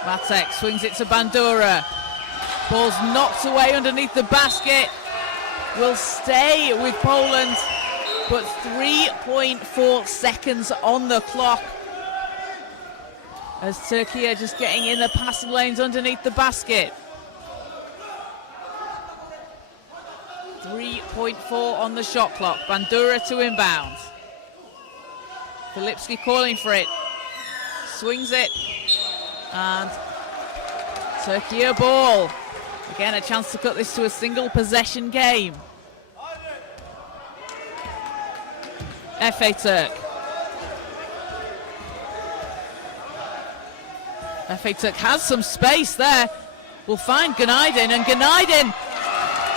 Matek swings it to Bandura. Ball's knocked away underneath the basket. Will stay with Poland, but 3.4 seconds on the clock. As Turkey are just getting in the passing lanes underneath the basket. 3.4 on the shot clock. Bandura to inbound. Filipski calling for it. Swings it. And Turkey a ball. Again, a chance to cut this to a single possession game. Efe Turk. Efe Turk has some space there. Will find Günaydin, and Günaydin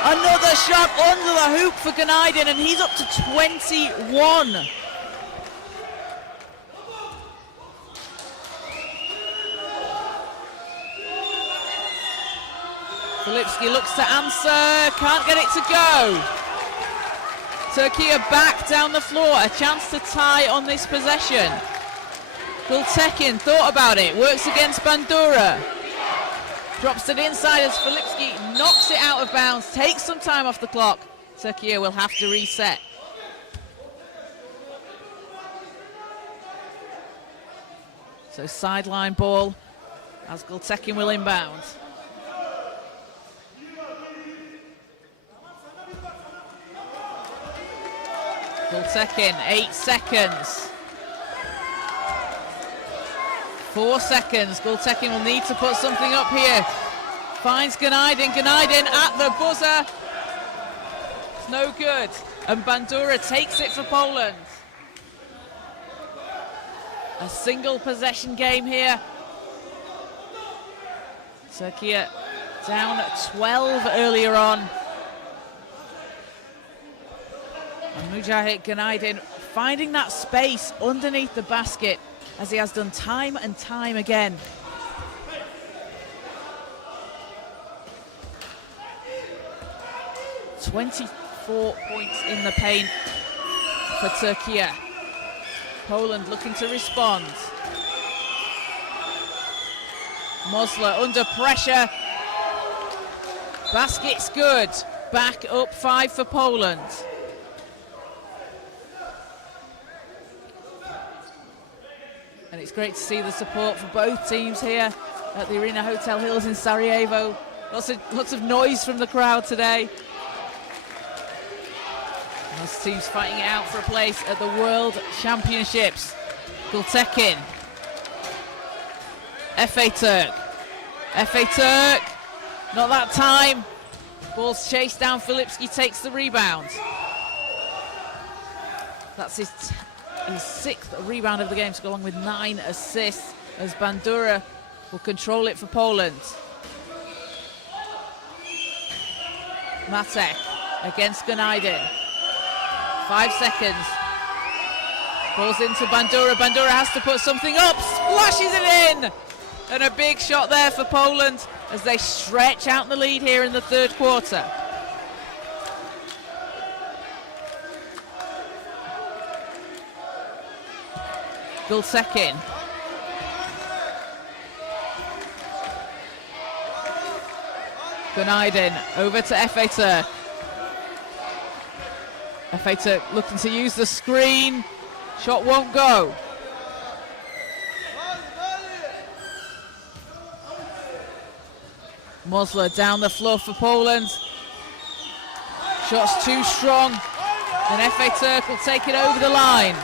Another shot under the hoop for Ganaydin, and he's up to 21. Filipski looks to answer, can't get it to go. Türkiye back down the floor, a chance to tie on this possession. Gültekin thought about it, works against Bandura. Drops it inside as Filipski knocks it out of bounds, takes some time off the clock. Türkiye will have to reset. So sideline ball as Gültekin will inbound. Gültekin, 8 seconds. 4 seconds. Gültekin will need to put something up here. Finds Ganaydin. Ganaydin at the buzzer. It's no good. And Bandura takes it for Poland. A single possession game here. Türkiye down 12 earlier on. And Mujahid Ganaydin finding that space underneath the basket, as he has done time and time again. "24 points in the paint for Türkiye. Poland looking to respond. Mosler under pressure. Basket's good. Back up 5 for Poland. And it's great to see the support for both teams here at the Arena Hotel Hills in Sarajevo. Lots of noise from the crowd today. Both teams fighting it out for a place at the World Championships. Gültekin. Efe Türk. Efe Türk. Not that time. Ball's chased down. Filipski takes the rebound. That's his 6th rebound of the game, to go along with 9 assists, as Bandura will control it for Poland. Matek against Ganaydin. 5 seconds. Balls into Bandura. Bandura has to put something up. Splashes it in! And a big shot there for Poland as they stretch out the lead here in the third quarter. Gültekin. Ganaydin over to Efe Türk. Efe Türk looking to use the screen. Shot won't go. Mosler down the floor for Poland. Shot's too strong. And Efe Türk will take it over the line.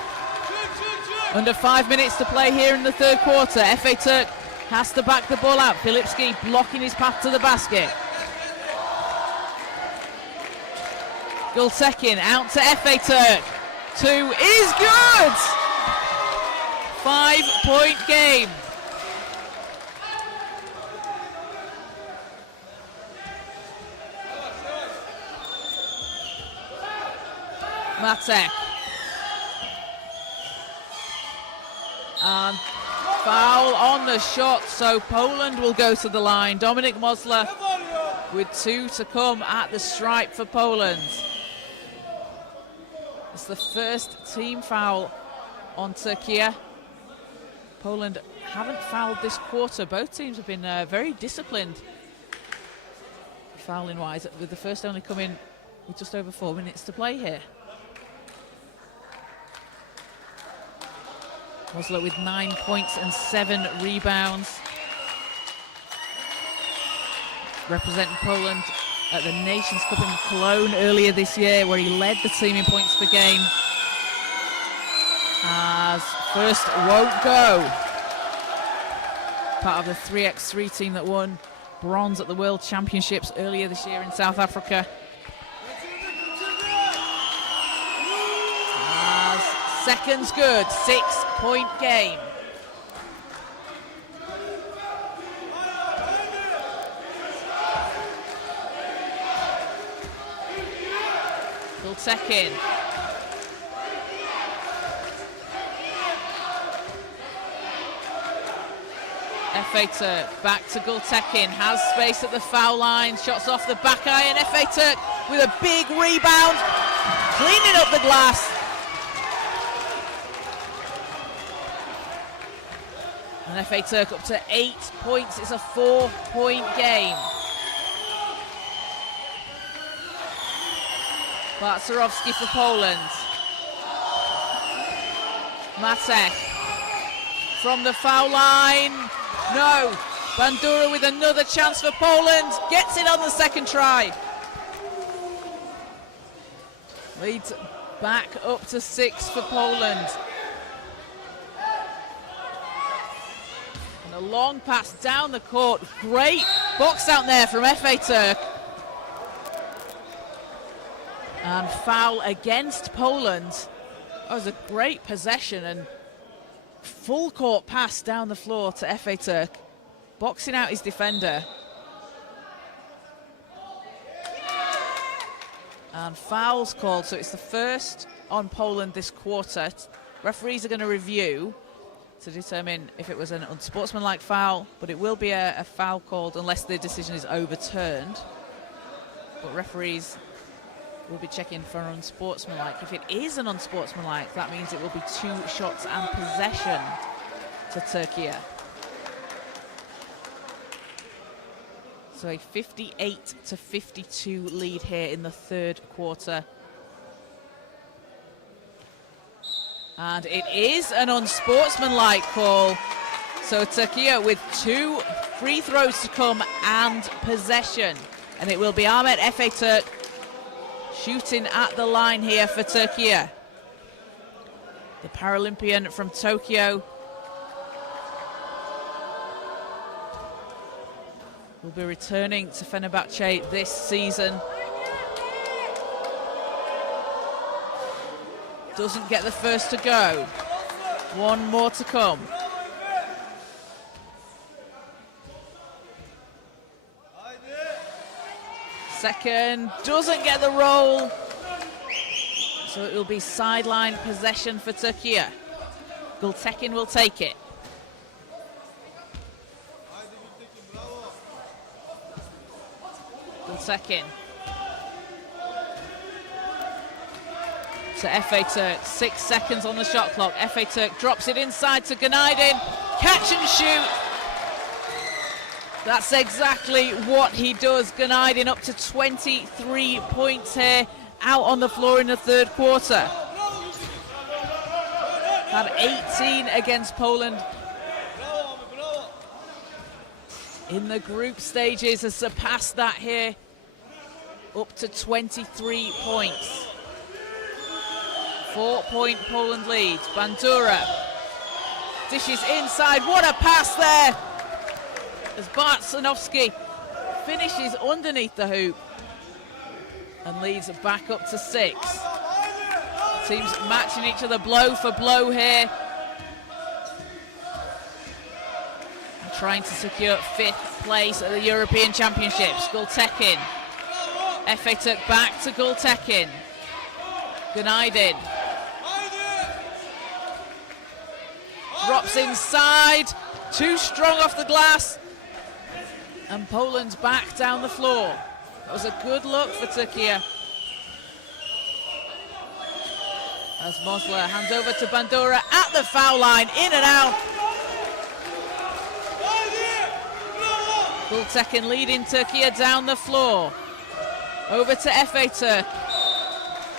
Under 5 minutes to play here in the third quarter. Efe Türk has to back the ball out. Filipski blocking his path to the basket. Gültekin out to Efe Türk. 2 is good! 5-point game. Matek. And foul on the shot, so Poland will go to the line. Dominik Mosler with 2 to come at the stripe for Poland. It's the first team foul on Türkiye. Poland haven't fouled this quarter. Both teams have been very disciplined fouling wise, with the first only coming with just over 4 minutes to play here. Mosler with 9 points and 7 rebounds. Representing Poland at the Nations Cup in Cologne earlier this year, where he led the team in points per game. As first won't go. Part of the 3x3 team that won bronze at the World Championships earlier this year in South Africa. As seconds good, 6-point game. Gultekin. FA Turk back to Gultekin, has space at the foul line, shots off the back iron. FA Turk with a big rebound, cleaning up the glass. And FA Turk up to 8 points. It's a 4-point game. Bartserowski for Poland. Matek from the foul line. No. Bandura with another chance for Poland. Gets it on the second try. Leads back up to 6 for Poland. And a long pass down the court. Great box out there from FA Turk. And foul against Poland. That was a great possession and full court pass down the floor to FA Turk. Boxing out his defender. And fouls called, so it's the first on Poland this quarter. Referees are going to review to determine if it was an unsportsmanlike foul, but it will be a foul called unless the decision is overturned. But referees will be checking for an unsportsmanlike. If it is an unsportsmanlike, that means it will be 2 shots and possession to Türkiye. So a 58-52 lead here in the third quarter. And it is an unsportsmanlike call. So Türkiye with 2 free throws to come and possession. And it will be Ahmet FA Turk shooting at the line here for Türkiye. The Paralympian from Tokyo will be returning to Fenerbahce this season. Doesn't get the first to go. 1 more to come. Second, doesn't get the roll. So it will be sideline possession for Türkiye. Gultekin will take it. Gultekin. To FA Turk, 6 seconds on the shot clock. FA Turk drops it inside to Günaydın. Catch and shoot. That's exactly what he does. Günaydın up to 23 points here, out on the floor in the third quarter. Had 18 against Poland in the group stages, has surpassed that here, up to 23 points. 4-point Poland lead. Bandura dishes inside. What a pass there! As Bartserowski finishes underneath the hoop and leads back up to 6. Teams matching each other blow for blow here. And trying to secure 5th place at the European Championships. Gultekin. FA Turk back to Gultekin. Günaydın. Drops inside. Too strong off the glass. And Poland's back down the floor. That was a good look for Türkiye. As Mosler hands over to Bandura at the foul line, in and out. Gultekin leading Türkiye down the floor. Over to FA Turk.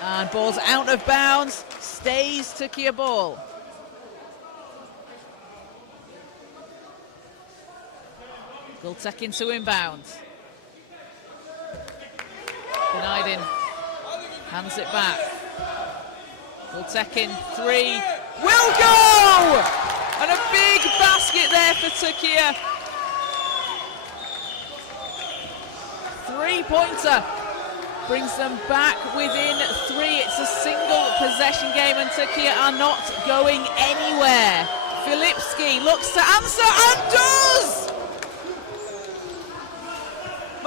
And ball's out of bounds, stays Türkiye ball. Gultekin to inbound. Günaydın hands it back. Gultekin 3 will go! And a big basket there for Türkiye. 3-pointer brings them back within 3. It's a single possession game and Türkiye are not going anywhere. Filipski looks to answer and does!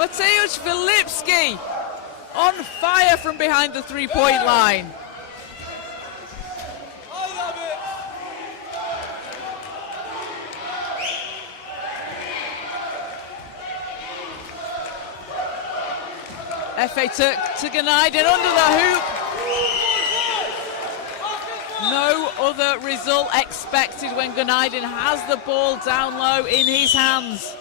Mateusz Filipski on fire from behind the three-point line. FA to Ganaydin under the hoop. No other result expected when Ganaydin has the ball down low in his hands.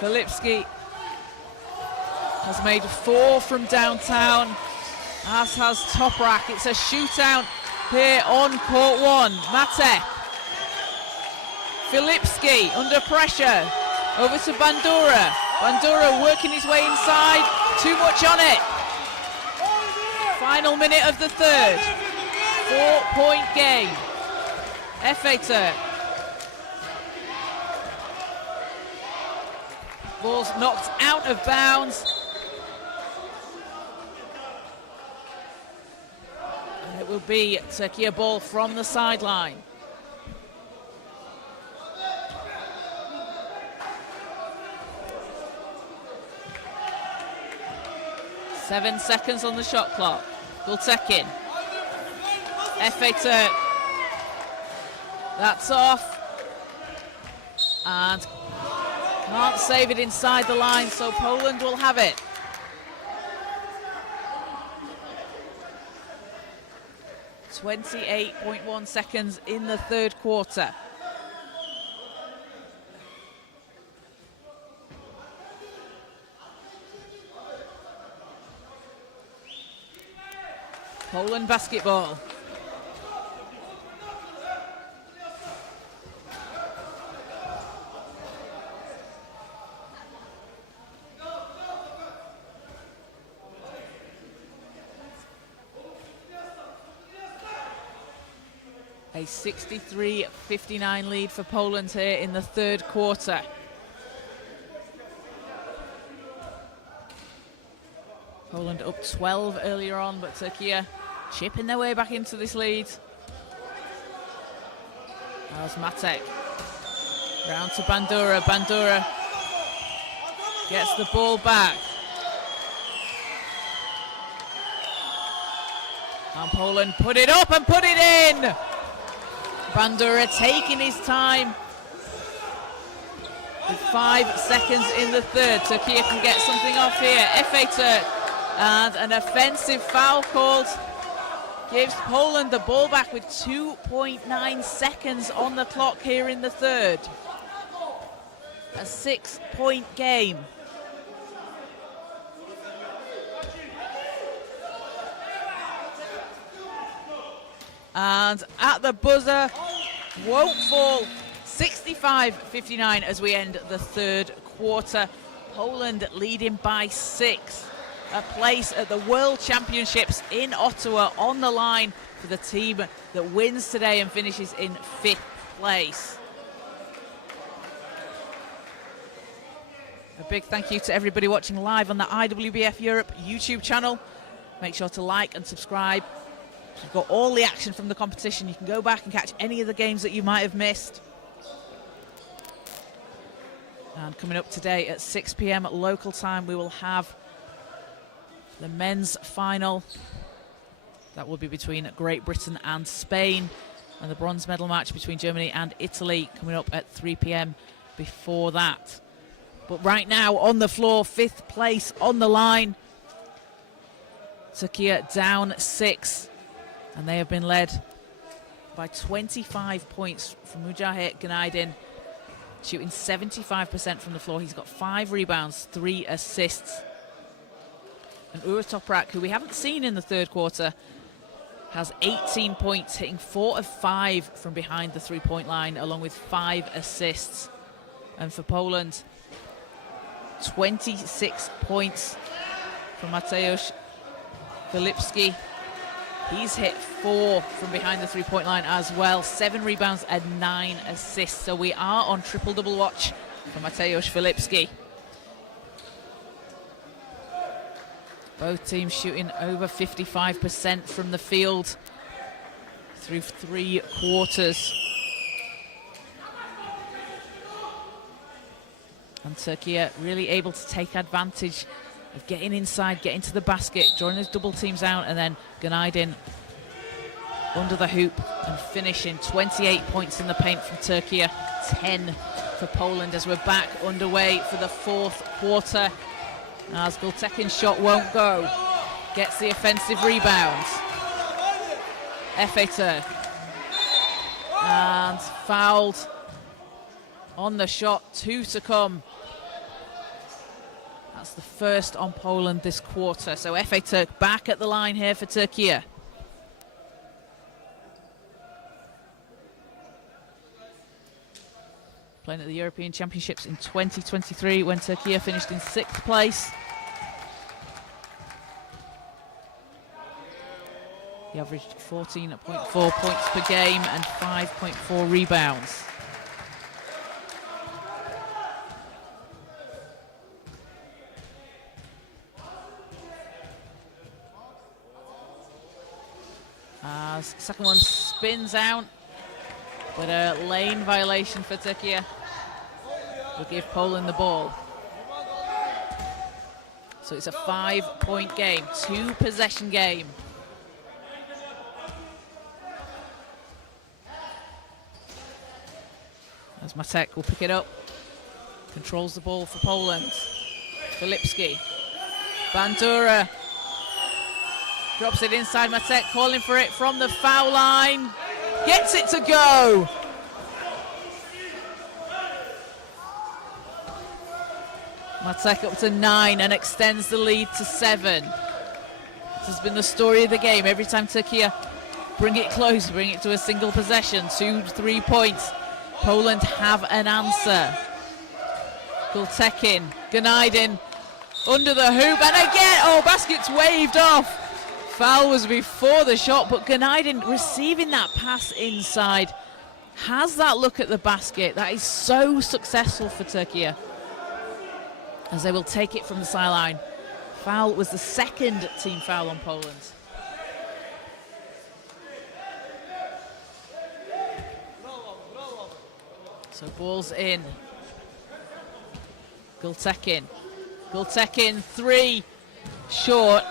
Filipski has made 4 from downtown, as has Toprak. It's a shootout here on court 1. Mate. Filipski under pressure. Over to Bandura. Bandura working his way inside. Too much on it. Final minute of the third. 4-point game. FA Turk. Ball's knocked out of bounds. And it will be Turkey ball from the sideline. Seven seconds on the shot clock. Gultekin. FA Turk. That's off. And can't save it inside the line, so Poland will have it. .8 seconds in the third quarter. Poland basketball. A 63-59 lead for Poland here in the third quarter. Poland up 12 earlier on, but Turkey chipping their way back into this lead. As Matek. Round to Bandura. Bandura gets the ball back. And Poland put it up and put it in. Bandura taking his time. With 5 seconds in the third. Turkey can get something off here. FA Turk. And an offensive foul called. Gives Poland the ball back with 2.9 seconds on the clock here in the third. A 6-point game. And at the buzzer, won't fall. 65-59 as we end the third quarter. Poland leading by 6. A place at the World Championships in Ottawa on the line for the team that wins today and finishes in 5th place. A big thank you to everybody watching live on the IWBF Europe YouTube channel. Make sure to like and subscribe. You've got all the action from the competition. You can go back and catch any of the games that you might have missed. And coming up today at 6 p.m. local time, we will have the men's final. That will be between Great Britain and Spain, and the bronze medal match between Germany and Italy coming up at 3 p.m. before that. But right now on the floor, 5th place on the line. Turkey down 6, and they have been led by 25 points from Mujahid Ganaydin, shooting 75% from the floor. He's got 5 rebounds, 3 assists. And Uğur Toprak, who we haven't seen in the third quarter, has 18 points, hitting 4 of 5 from behind the three-point line, along with 5 assists. And for Poland, 26 points from Mateusz Filipski. He's hit 4 from behind the three-point line as well. 7 rebounds and 9 assists. So we are on triple-double watch for Mateusz Filipski. Both teams shooting over 55% from the field through 3 quarters. And Türkiye really able to take advantage of getting inside, getting to the basket, drawing those double teams out, and then Günaydin under the hoop and finishing. 28 points in the paint from Türkiye, 10 for Poland as we're back underway for the fourth quarter. As Gültekin's shot won't go, gets the offensive rebound. Efe Türk. And fouled on the shot, 2 to come. That's the first on Poland this quarter. So Efe Türk back at the line here for Türkiye. Playing at the European Championships in 2023 when Türkiye finished in 6th place. He averaged 14.4 points per game and 5.4 rebounds. As second one spins out, but a lane violation for Türkiye will give Poland the ball. So it's a 5-point game, 2-possession game. As Matek will pick it up, controls the ball for Poland. Filipski, Bandura, drops it inside. Matek calling for it from the foul line, gets it to go. Matek up to 9 and extends the lead to 7. This has been the story of the game. Every time Türkiye bring it close, bring it to a single possession, 2-3 points, Poland have an answer. Gültekin, Günaydin under the hoop, and again, oh, basket's waved off. Foul was before the shot, but Günaydin receiving that pass inside has that look at the basket. That is so successful for Türkiye, as they will take it from the sideline. Foul was the second team foul on Poland. So ball's in. Gültekin. Gültekin, 3, short.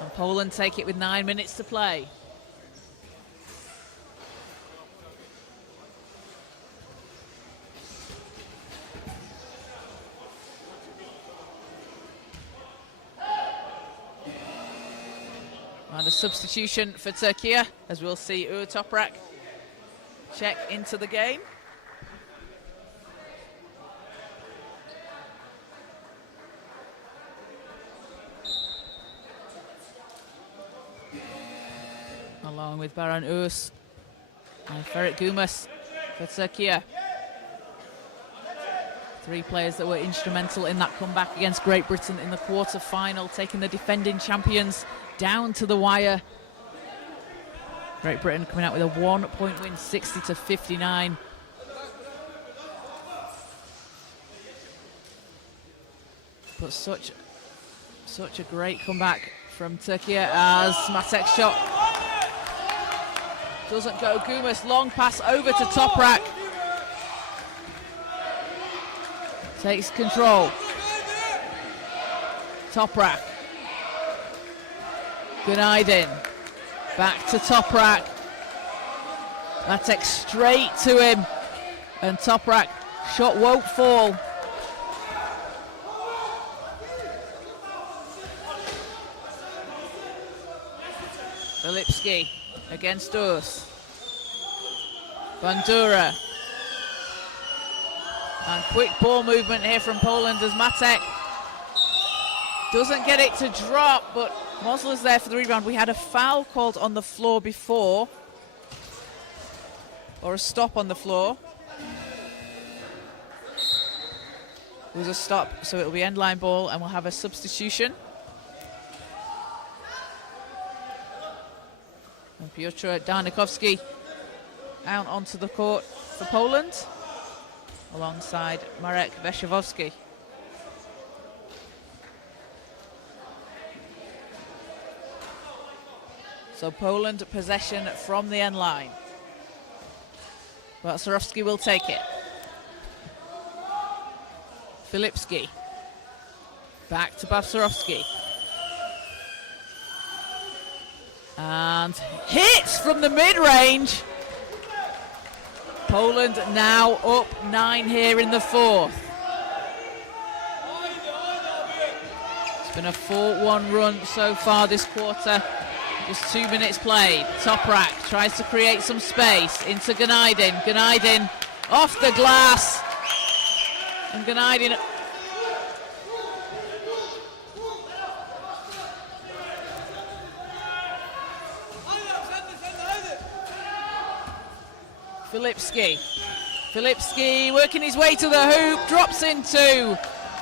And Poland take it with 9 minutes to play. And a substitution for Türkiye, as we'll see Uğur Toprak check into the game. Along with Baran Uz and Ferit Gumas for Türkiye. 3 players that were instrumental in that comeback against Great Britain in the quarter-final, taking the defending champions down to the wire. Great Britain coming out with a 1-point win, 60-59. But such a great comeback from Türkiye, as Matek's shot doesn't go. Gumas, long pass over to Toprak. Takes control. Toprak. Günaydin. Back to Toprak. Matek straight to him. And Toprak, shot won't fall. Filipski against Uz. Bandura. And quick ball movement here from Poland as Matek doesn't get it to drop, but Mosler's there for the rebound. We had a foul called on the floor before, or a stop on the floor. It was a stop, so it'll be end line ball, and we'll have a substitution. And Piotr Darnikowski out onto the court for Poland, alongside Marek Weszewowski. So Poland possession from the end line. But Sorowski will take it. Filipski. Back to Bavsarovsky. And hits from the mid-range. Poland now up 9 here in the fourth. It's been a 4-1 run so far this quarter. Just 2 minutes played. Toprak tries to create some space into Ganaydin. Ganaydin off the glass. And Ganaydin Filipski working his way to the hoop, drops in 2,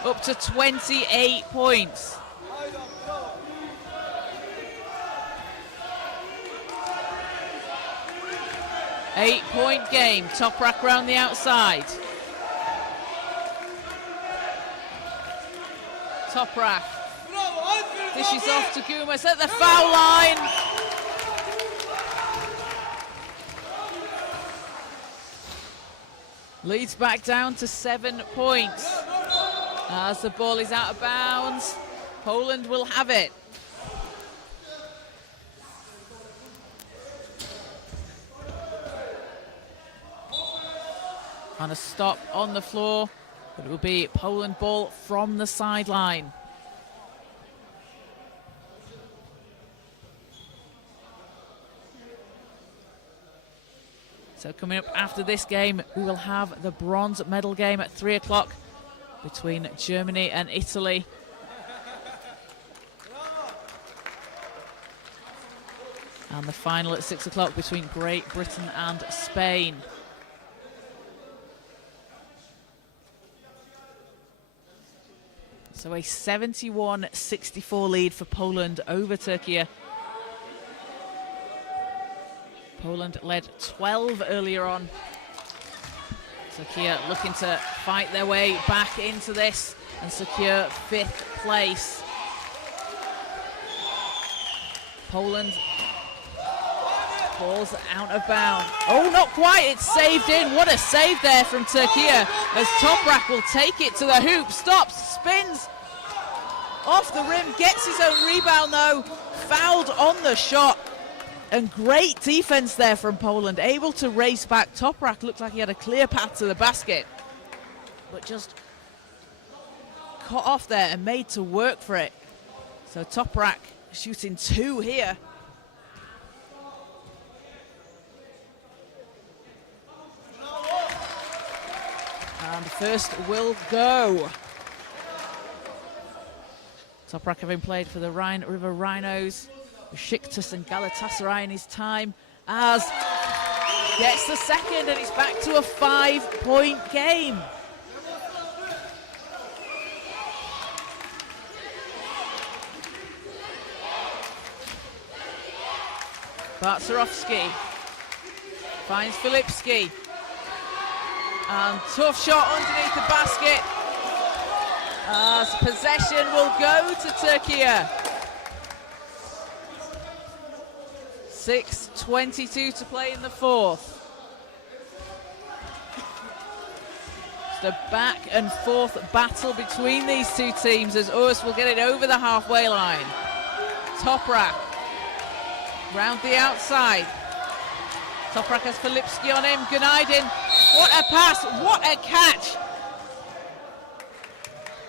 up to 28 points. Eight-point game, Toprak round the outside. Toprak dishes off to Gumas at the foul line. Leads back down to 7 points. As the ball is out of bounds, Poland will have it. And a stop on the floor, but it will be Poland ball from the sideline. So coming up after this game, we will have the bronze medal game at 3 o'clock between Germany and Italy. And the final at 6 o'clock between Great Britain and Spain. So a 71-64 lead for Poland over Türkiye. Poland led 12 earlier on. Türkiye looking to fight their way back into this and secure 5th place. Poland balls out of bounds. Oh, not quite, it's saved in. What a save there from Türkiye as Toprak will take it to the hoop, stops, spins off the rim, gets his own rebound though, fouled on the shot. And great defense there from Poland, able to race back. Toprak looked like he had a clear path to the basket, but just cut off there and made to work for it. So Toprak shooting 2 here. And first will go. Toprak having played for the Rhine River Rhinos, Besiktas and Galatasaray in his time, as gets the second, and it's back to a 5-point game. Bartsarovsky finds Filipski, and tough shot underneath the basket, as possession will go to Türkiye. 6:22 to play in the fourth. It's a back and forth battle between these two teams as Urs will get it over the halfway line. Toprak round the outside. Toprak has Filipski on him. Ganaydin, what a pass, what a catch.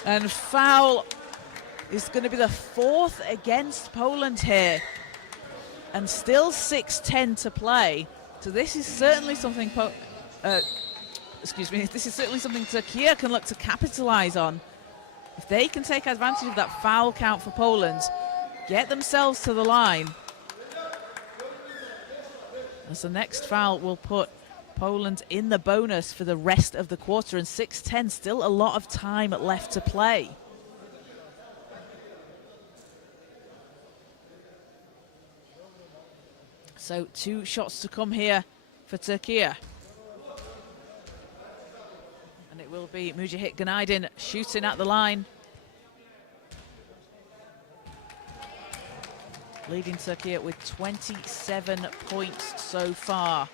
And foul is going to be the 4th against Poland here. And still 6:10 to play. So this is certainly something this is certainly something Türkiye can look to capitalize on. If they can take advantage of that foul count for Poland, get themselves to the line, as the next foul will put Poland in the bonus for the rest of the quarter, and 6:10, still a lot of time left to play. So 2 shots to come here for Türkiye. And it will be Mujahit Ganaydin shooting at the line, leading Türkiye with 27 points so far.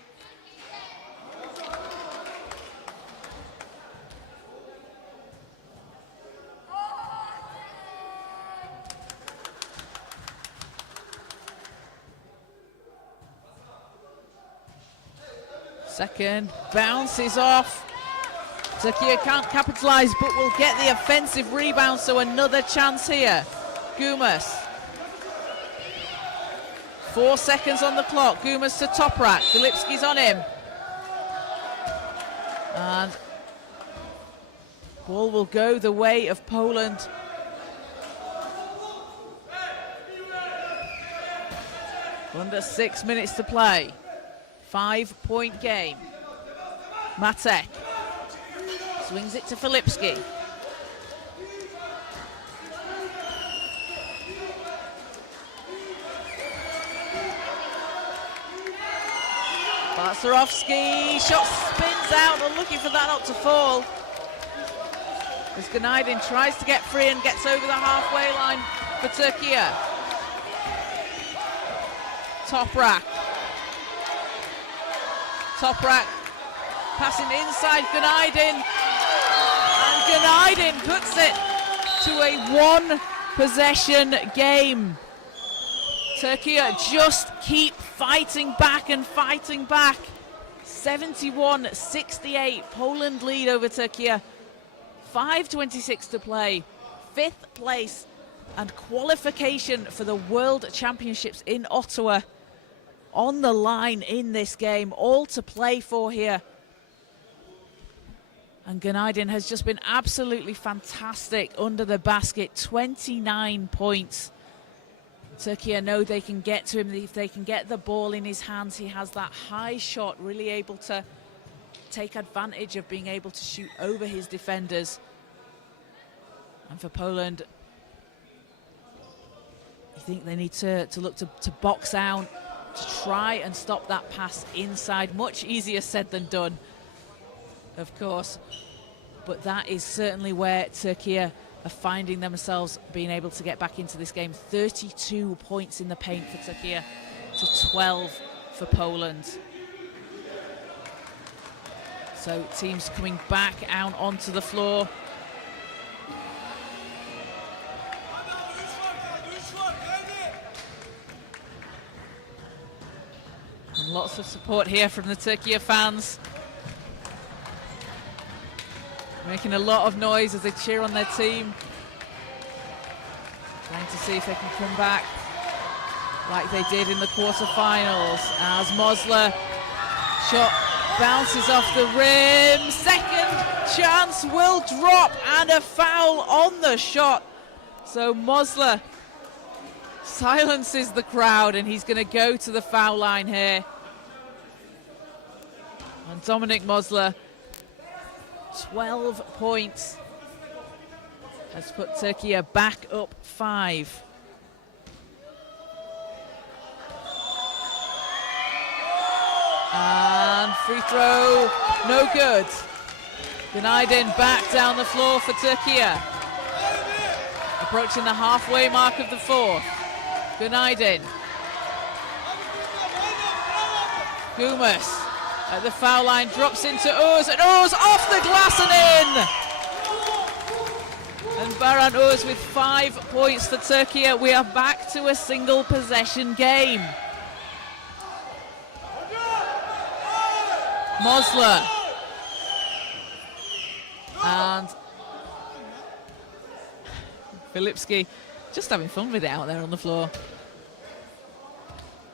Second bounces off. Türkiye can't capitalise, but will get the offensive rebound, so another chance here. Gumas. 4 seconds on the clock. Gumas to Toprak. Filipski's on him. And ball will go the way of Poland. Under 6 minutes to play. 5-point game. Matek swings it to Filipski. Barcerovsky, shot spins out, and looking for that not to fall. As Günaydin tries to get free and gets over the halfway line for Türkiye. Toprak. Toprak passing inside Günaydin. And Günaydin puts it to a one-possession game. Türkiye just keep fighting back and fighting back. 71-68, Poland lead over Türkiye. 5:26 to play. 5th place and qualification for the World Championships in Ottawa on the line in this game, all to play for here. And Günaydin has just been absolutely fantastic under the basket, 29 points. Türkiye know they can get to him if they can get the ball in his hands. He has that high shot, really able to take advantage of being able to shoot over his defenders. And for Poland, I think they need to look to box out, to try and stop that pass inside. Much easier said than done, of course. But that is certainly where Türkiye are finding themselves being able to get back into this game. 32 points in the paint for Türkiye to 12 for Poland. So teams coming back out onto the floor. And lots of support here from the Türkiye fans. Making a lot of noise as they cheer on their team. Trying to see if they can come back like they did in the quarterfinals. As Mosler shot bounces off the rim. Second chance will drop and a foul on the shot. So Mosler silences the crowd and he's going to go to the foul line here. And Dominic Mosler, 12 points, has put Türkiye back up 5. And free throw, no good. Günaydin back down the floor for Türkiye. Approaching the halfway mark of the 4th. Günaydin. Gumas at the foul line, drops into Uz, and Uz off the glass and in! And Baran Uz with 5 points for Türkiye. We are back to a single possession game. Mosler. And Filipski just having fun with it out there on the floor.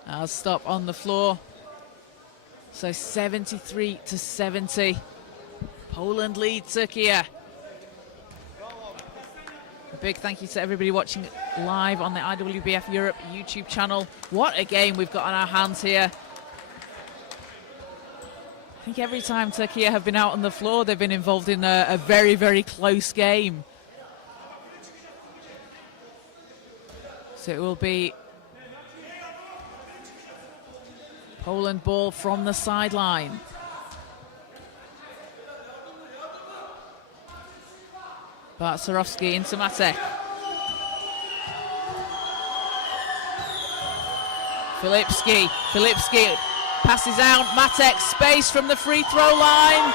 I'll stop on the floor. So 73-70. Poland lead Türkiye. A big thank you to everybody watching live on the IWBF Europe YouTube channel. What a game we've got on our hands here. I think every time Türkiye have been out on the floor, they've been involved in a very, very close game. So it will be Poland ball from the sideline. Barcerovsky into Matek. Filipski passes out. Matek, space from the free throw line.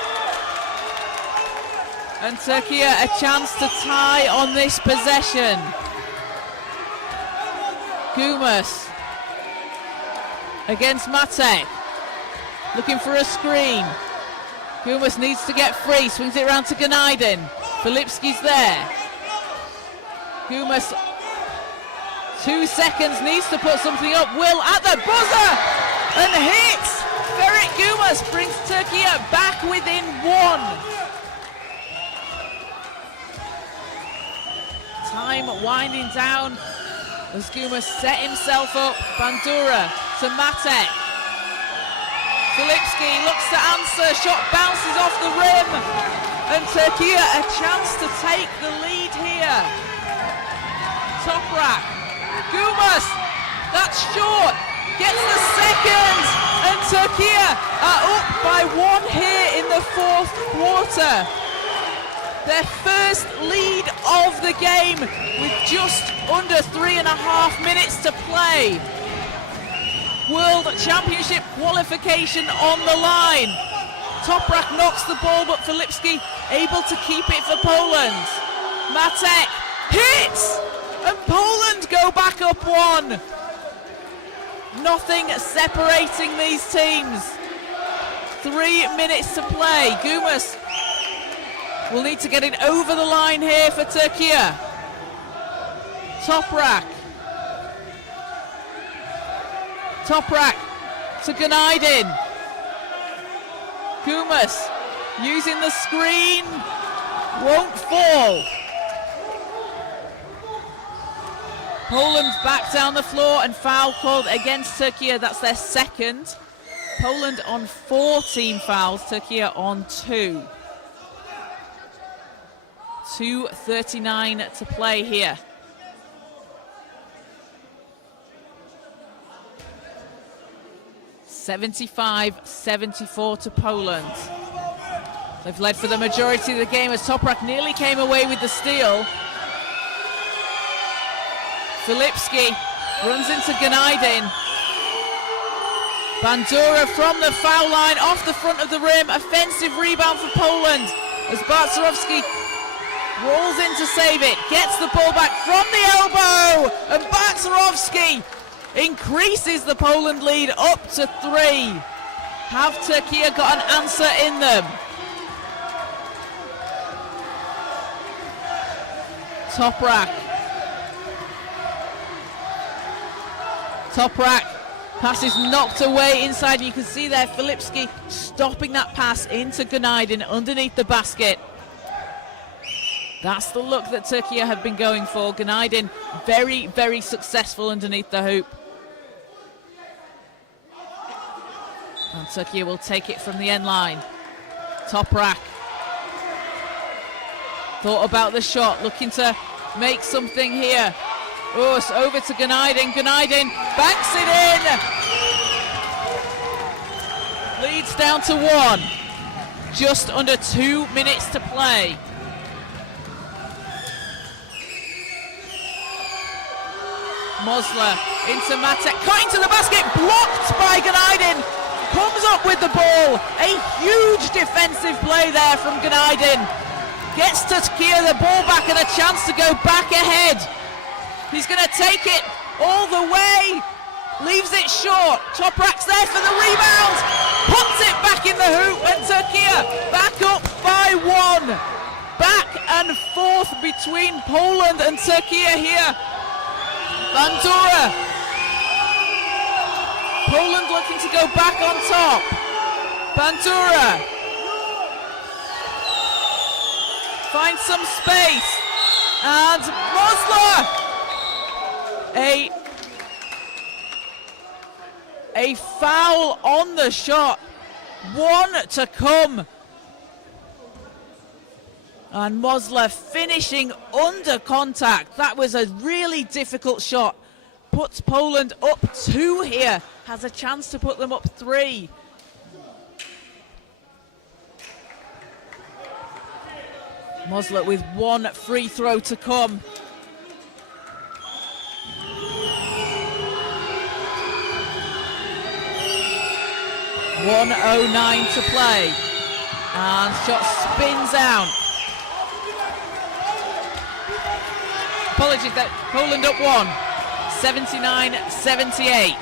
And Türkiye a chance to tie on this possession. Gumas against Matek. looking for a screen. Gumas needs to get free, swings it around to Gnaidin. Filipski's there. Gumas, 2 seconds, needs to put something up. Will at the buzzer and hits. Ferit Gumas brings Türkiye back within 1. Time winding down as Gumas set himself up. Bandura to Matek. Filipski looks to answer, shot bounces off the rim, and Türkiye a chance to take the lead here. Toprak, Gumas, that's short, gets the second, and Türkiye are up by 1 here in the 4th quarter. Their first lead of the game with just under 3.5 minutes to play. World Championship qualification on the line. Toprak knocks the ball, but Filipski able to keep it for Poland. Matek hits, and Poland go back up 1. Nothing separating these teams. 3 minutes to play. Gumas will need to get it over the line here for Türkiye. Toprak to Gnaidin. Gumas using the screen, won't fall. Poland back down the floor, and foul called against Türkiye. That's their second. Poland on 4 team fouls, Türkiye on 2. 2:39 to play here. (75-74) to Poland. They've led for the majority of the game as Toprak nearly came away with the steal. Filipski runs into Gnaidin. Bandura from the foul line, off the front of the rim. Offensive rebound for Poland as Barcarowski rolls in to save it, gets the ball back from the elbow, and Barcarowski increases the Poland lead up to 3. Have Türkiye got an answer in them? Toprak, pass is knocked away inside. You can see there Filipski stopping that pass into Gnaidin underneath the basket. That's the look that Türkiye have been going for. Gnaidin very, very successful underneath the hoop. And Türkiye will take it from the end line. Toprak thought about the shot, looking to make something here. Oh, it's over to Gnaidin. Gnaidin banks it in. Leads down to 1. Just under 2 minutes to play. Mosler into Matek, cutting to the basket, blocked by Gnaidin. Comes up with the ball. A huge defensive play there from Gnaidin. Gets Türkiye the ball back and a chance to go back ahead. He's going to take it all the way. Leaves it short. Toprak's there for the rebound. Puts it back in the hoop, and Türkiye back up by 1. Back and forth between Poland and Türkiye here. Bandura. Poland looking to go back on top. Bandura finds some space, and Mosler. A foul on the shot. 1 to come. And Mosler finishing under contact. That was a really difficult shot. Puts Poland up 2 here. Has a chance to put them up 3. Mosler with 1 free throw to come. .109 to play. And shot spins out. Apologies, that Poland up 1. 79-78.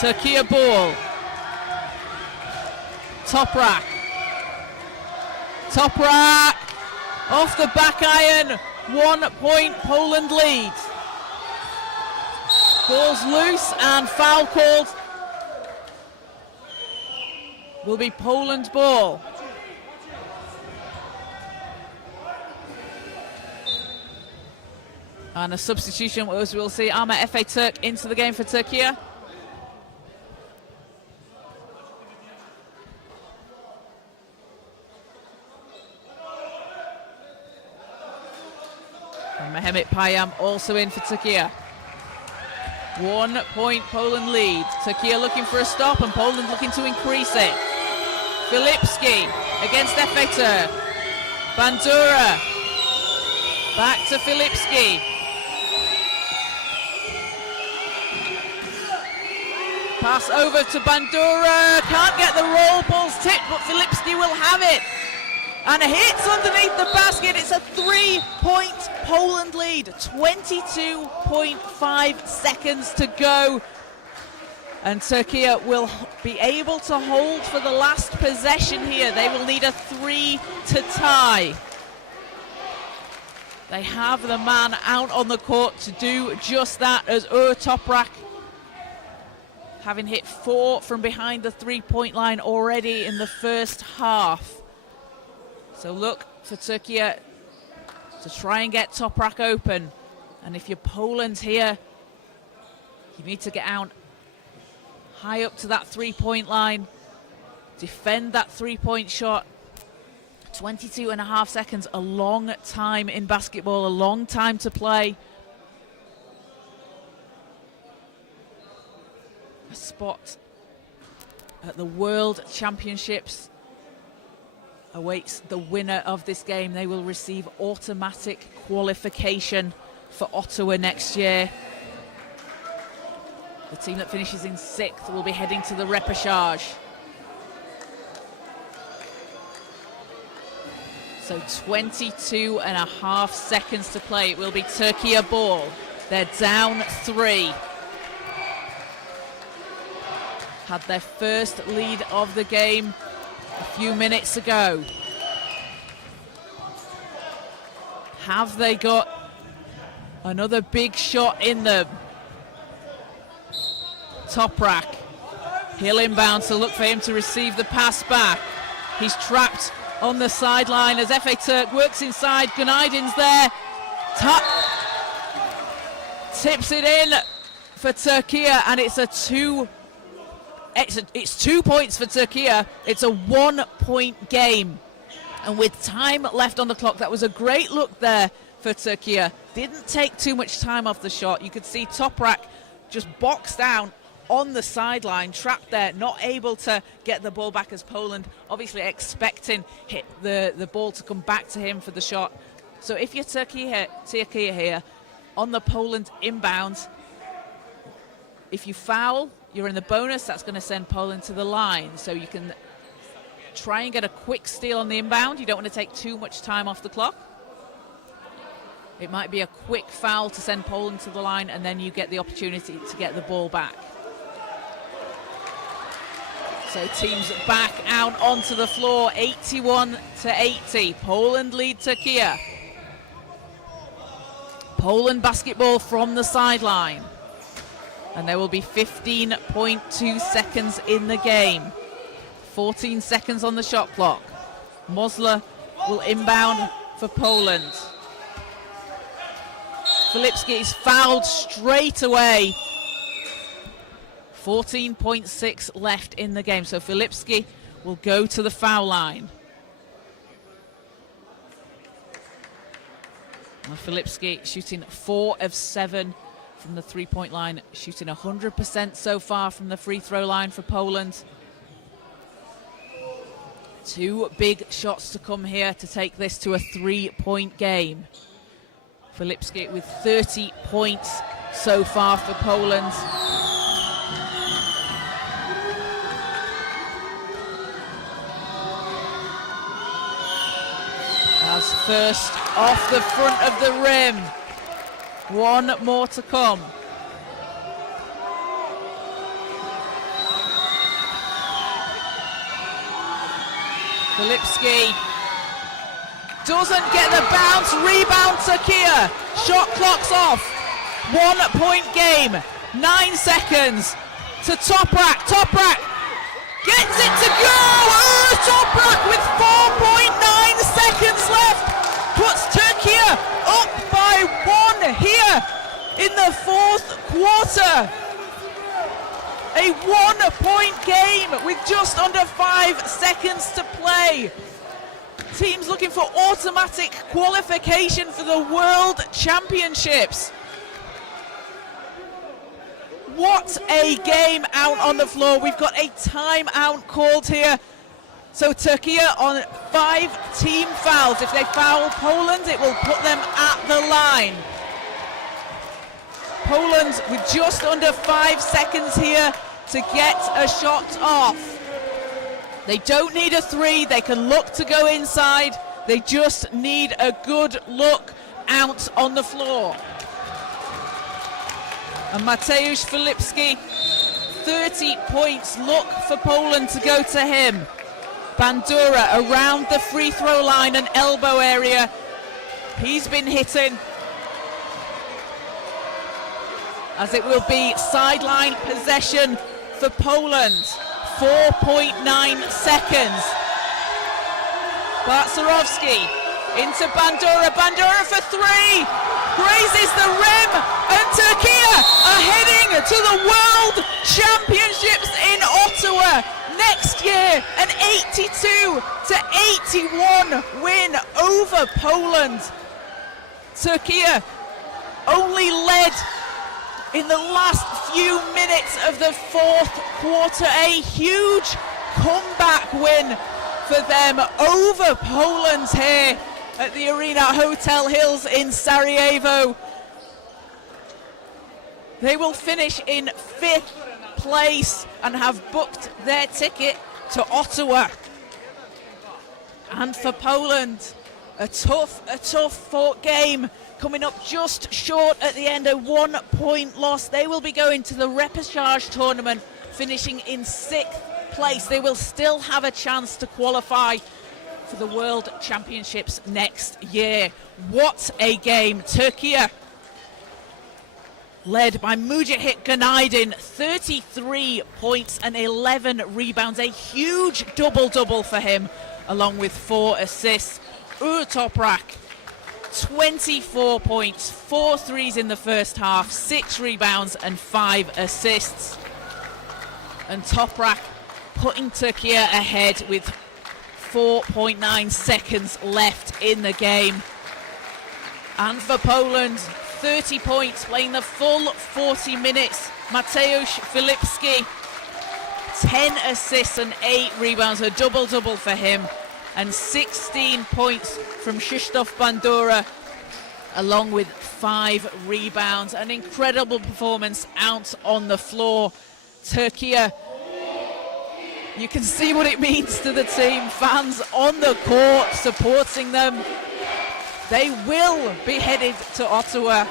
Türkiye ball. Toprak. Off the back iron. 1 point Poland lead. Ball's loose and foul called. Will be Poland ball. And a substitution, as we'll see, Ahmet Efe Türk into the game for Türkiye. And Mehmet Payam also in for Türkiye. 1 point Poland lead. Türkiye looking for a stop and Poland looking to increase it. Filipski against Efe Türk. Bandura. Back to Filipski. Pass over to Bandura. Can't get the roll. Ball's tipped, but Filipski will have it. And hits underneath the basket. It's a 3-point Poland lead. 22.5 seconds to go. And Türkiye will be able to hold for the last possession here. They will need a 3 to tie. They have the man out on the court to do just that, as Toprak, having hit 4 from behind the 3-point line already in the first half. So look for Türkiye to try and get Toprak open. And if you're Poland here, you need to get out high up to that 3-point line, defend that 3-point shot. 22.5 seconds, a long time in basketball, a long time to play. A spot at the World Championships awaits the winner of this game. They will receive automatic qualification for Ottawa next year. The team that finishes in 6th will be heading to the repechage. So 22.5 seconds to play. It will be Türkiye ball. They're down 3. Had their first lead of the game a few minutes ago. Have they got another big shot in them? Toprak. He'll inbound, so look for him to receive the pass back. He's trapped on the sideline as Efe Türk works inside. Günaydin's there. Tips it in for Türkiye, and it's it's 2 points for Türkiye. It's a 1-point game. And with time left on the clock, that was a great look there for Türkiye. Didn't take too much time off the shot. You could see Toprak just boxed down on the sideline, trapped there, not able to get the ball back, as Poland obviously expecting the ball to come back to him for the shot. So if you're Türkiye here on the Poland inbound, if you foul, you're in the bonus. That's going to send Poland to the line. So you can try and get a quick steal on the inbound. You don't want to take too much time off the clock. It might be a quick foul to send Poland to the line, and then you get the opportunity to get the ball back. So teams back out onto the floor, 81-80. Poland lead Türkiye. Poland basketball from the sideline. And there will be 15.2 seconds in the game. 14 seconds on the shot clock. Mosler will inbound for Poland. Filipski is fouled straight away. 14.6 left in the game, so Filipski will go to the foul line. And Filipski shooting 4 of 7 from the 3-point line, shooting 100% so far from the free throw line for Poland. 2 big shots to come here to take this to a 3-point game. Filipski with 30 points so far for Poland. As first off the front of the rim. 1 more to come. Filipski doesn't get the bounce. Rebound Türkiye. Shot clock's off. 1 point game. 9 seconds to Toprak. Toprak gets it to go. Toprak with 4.9 seconds left puts Türkiye up by 1 here in the 4th quarter. A 1 point game with just under 5 seconds to play. Teams looking for automatic qualification for the World Championships. What a game out on the floor. We've got a timeout called here. So Türkiye on 5 team fouls. If they foul Poland, it will put them at the line. Poland with just under 5 seconds here to get a shot off. They don't need a 3, they can look to go inside. They just need a good look out on the floor. And Mateusz Filipski, 30 points, look for Poland to go to him. Bandura around the free throw line and elbow area. He's been hitting. As it will be sideline possession for Poland. 4.9 seconds. Barcarowski into Bandura. Bandura for 3. Grazes the rim. And Türkiye are heading to the World Championships in Ottawa next year. An 82-81 win over Poland. Türkiye only led in the last few minutes of the 4th quarter. A huge comeback win for them over Poland here at the Arena Hotel Hills in Sarajevo. They will finish in 5th place and have booked their ticket to Ottawa. And for Poland, a tough fought game coming up just short at the end, a 1 point loss. They will be going to the repechage tournament, finishing in 6th place. They will still have a chance to qualify for the World Championships next year. What a game. Türkiye, led by Mujahid Günaydin, 33 points and 11 rebounds. A huge double-double for him, along with 4 assists. Toprak, 24 points, 4 threes in the first half, 6 rebounds and 5 assists. And Toprak putting Türkiye ahead with 4.9 seconds left in the game. And for Poland, 30 points, playing the full 40 minutes. Mateusz Filipski, 10 assists and 8 rebounds, a double-double for him. And 16 points from Krzysztof Bandura, along with 5 rebounds. An incredible performance out on the floor. Türkiye, you can see what it means to the team. Fans on the court supporting them. They will be headed to Ottawa.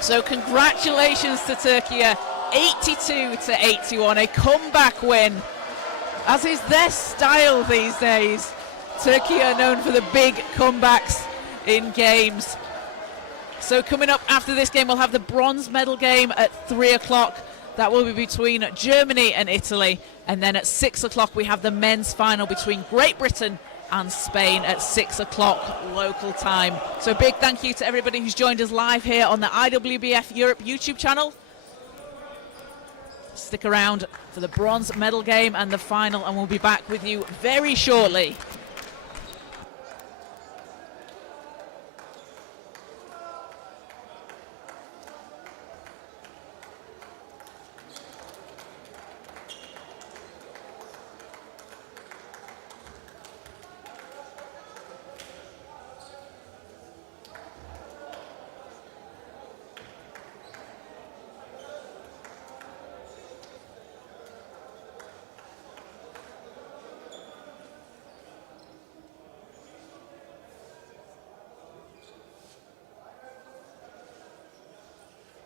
So congratulations to Türkiye, 82-81, a comeback win, as is their style these days. Türkiye are known for the big comebacks in games. So coming up after this game, we'll have the bronze medal game at 3 o'clock. That will be between Germany and Italy. And then at 6 o'clock, we have the men's final between Great Britain and Spain at 6 o'clock local time. So big thank you to everybody who's joined us live here on the IWBF Europe YouTube channel. Stick around for the bronze medal game and the final, and we'll be back with you very shortly.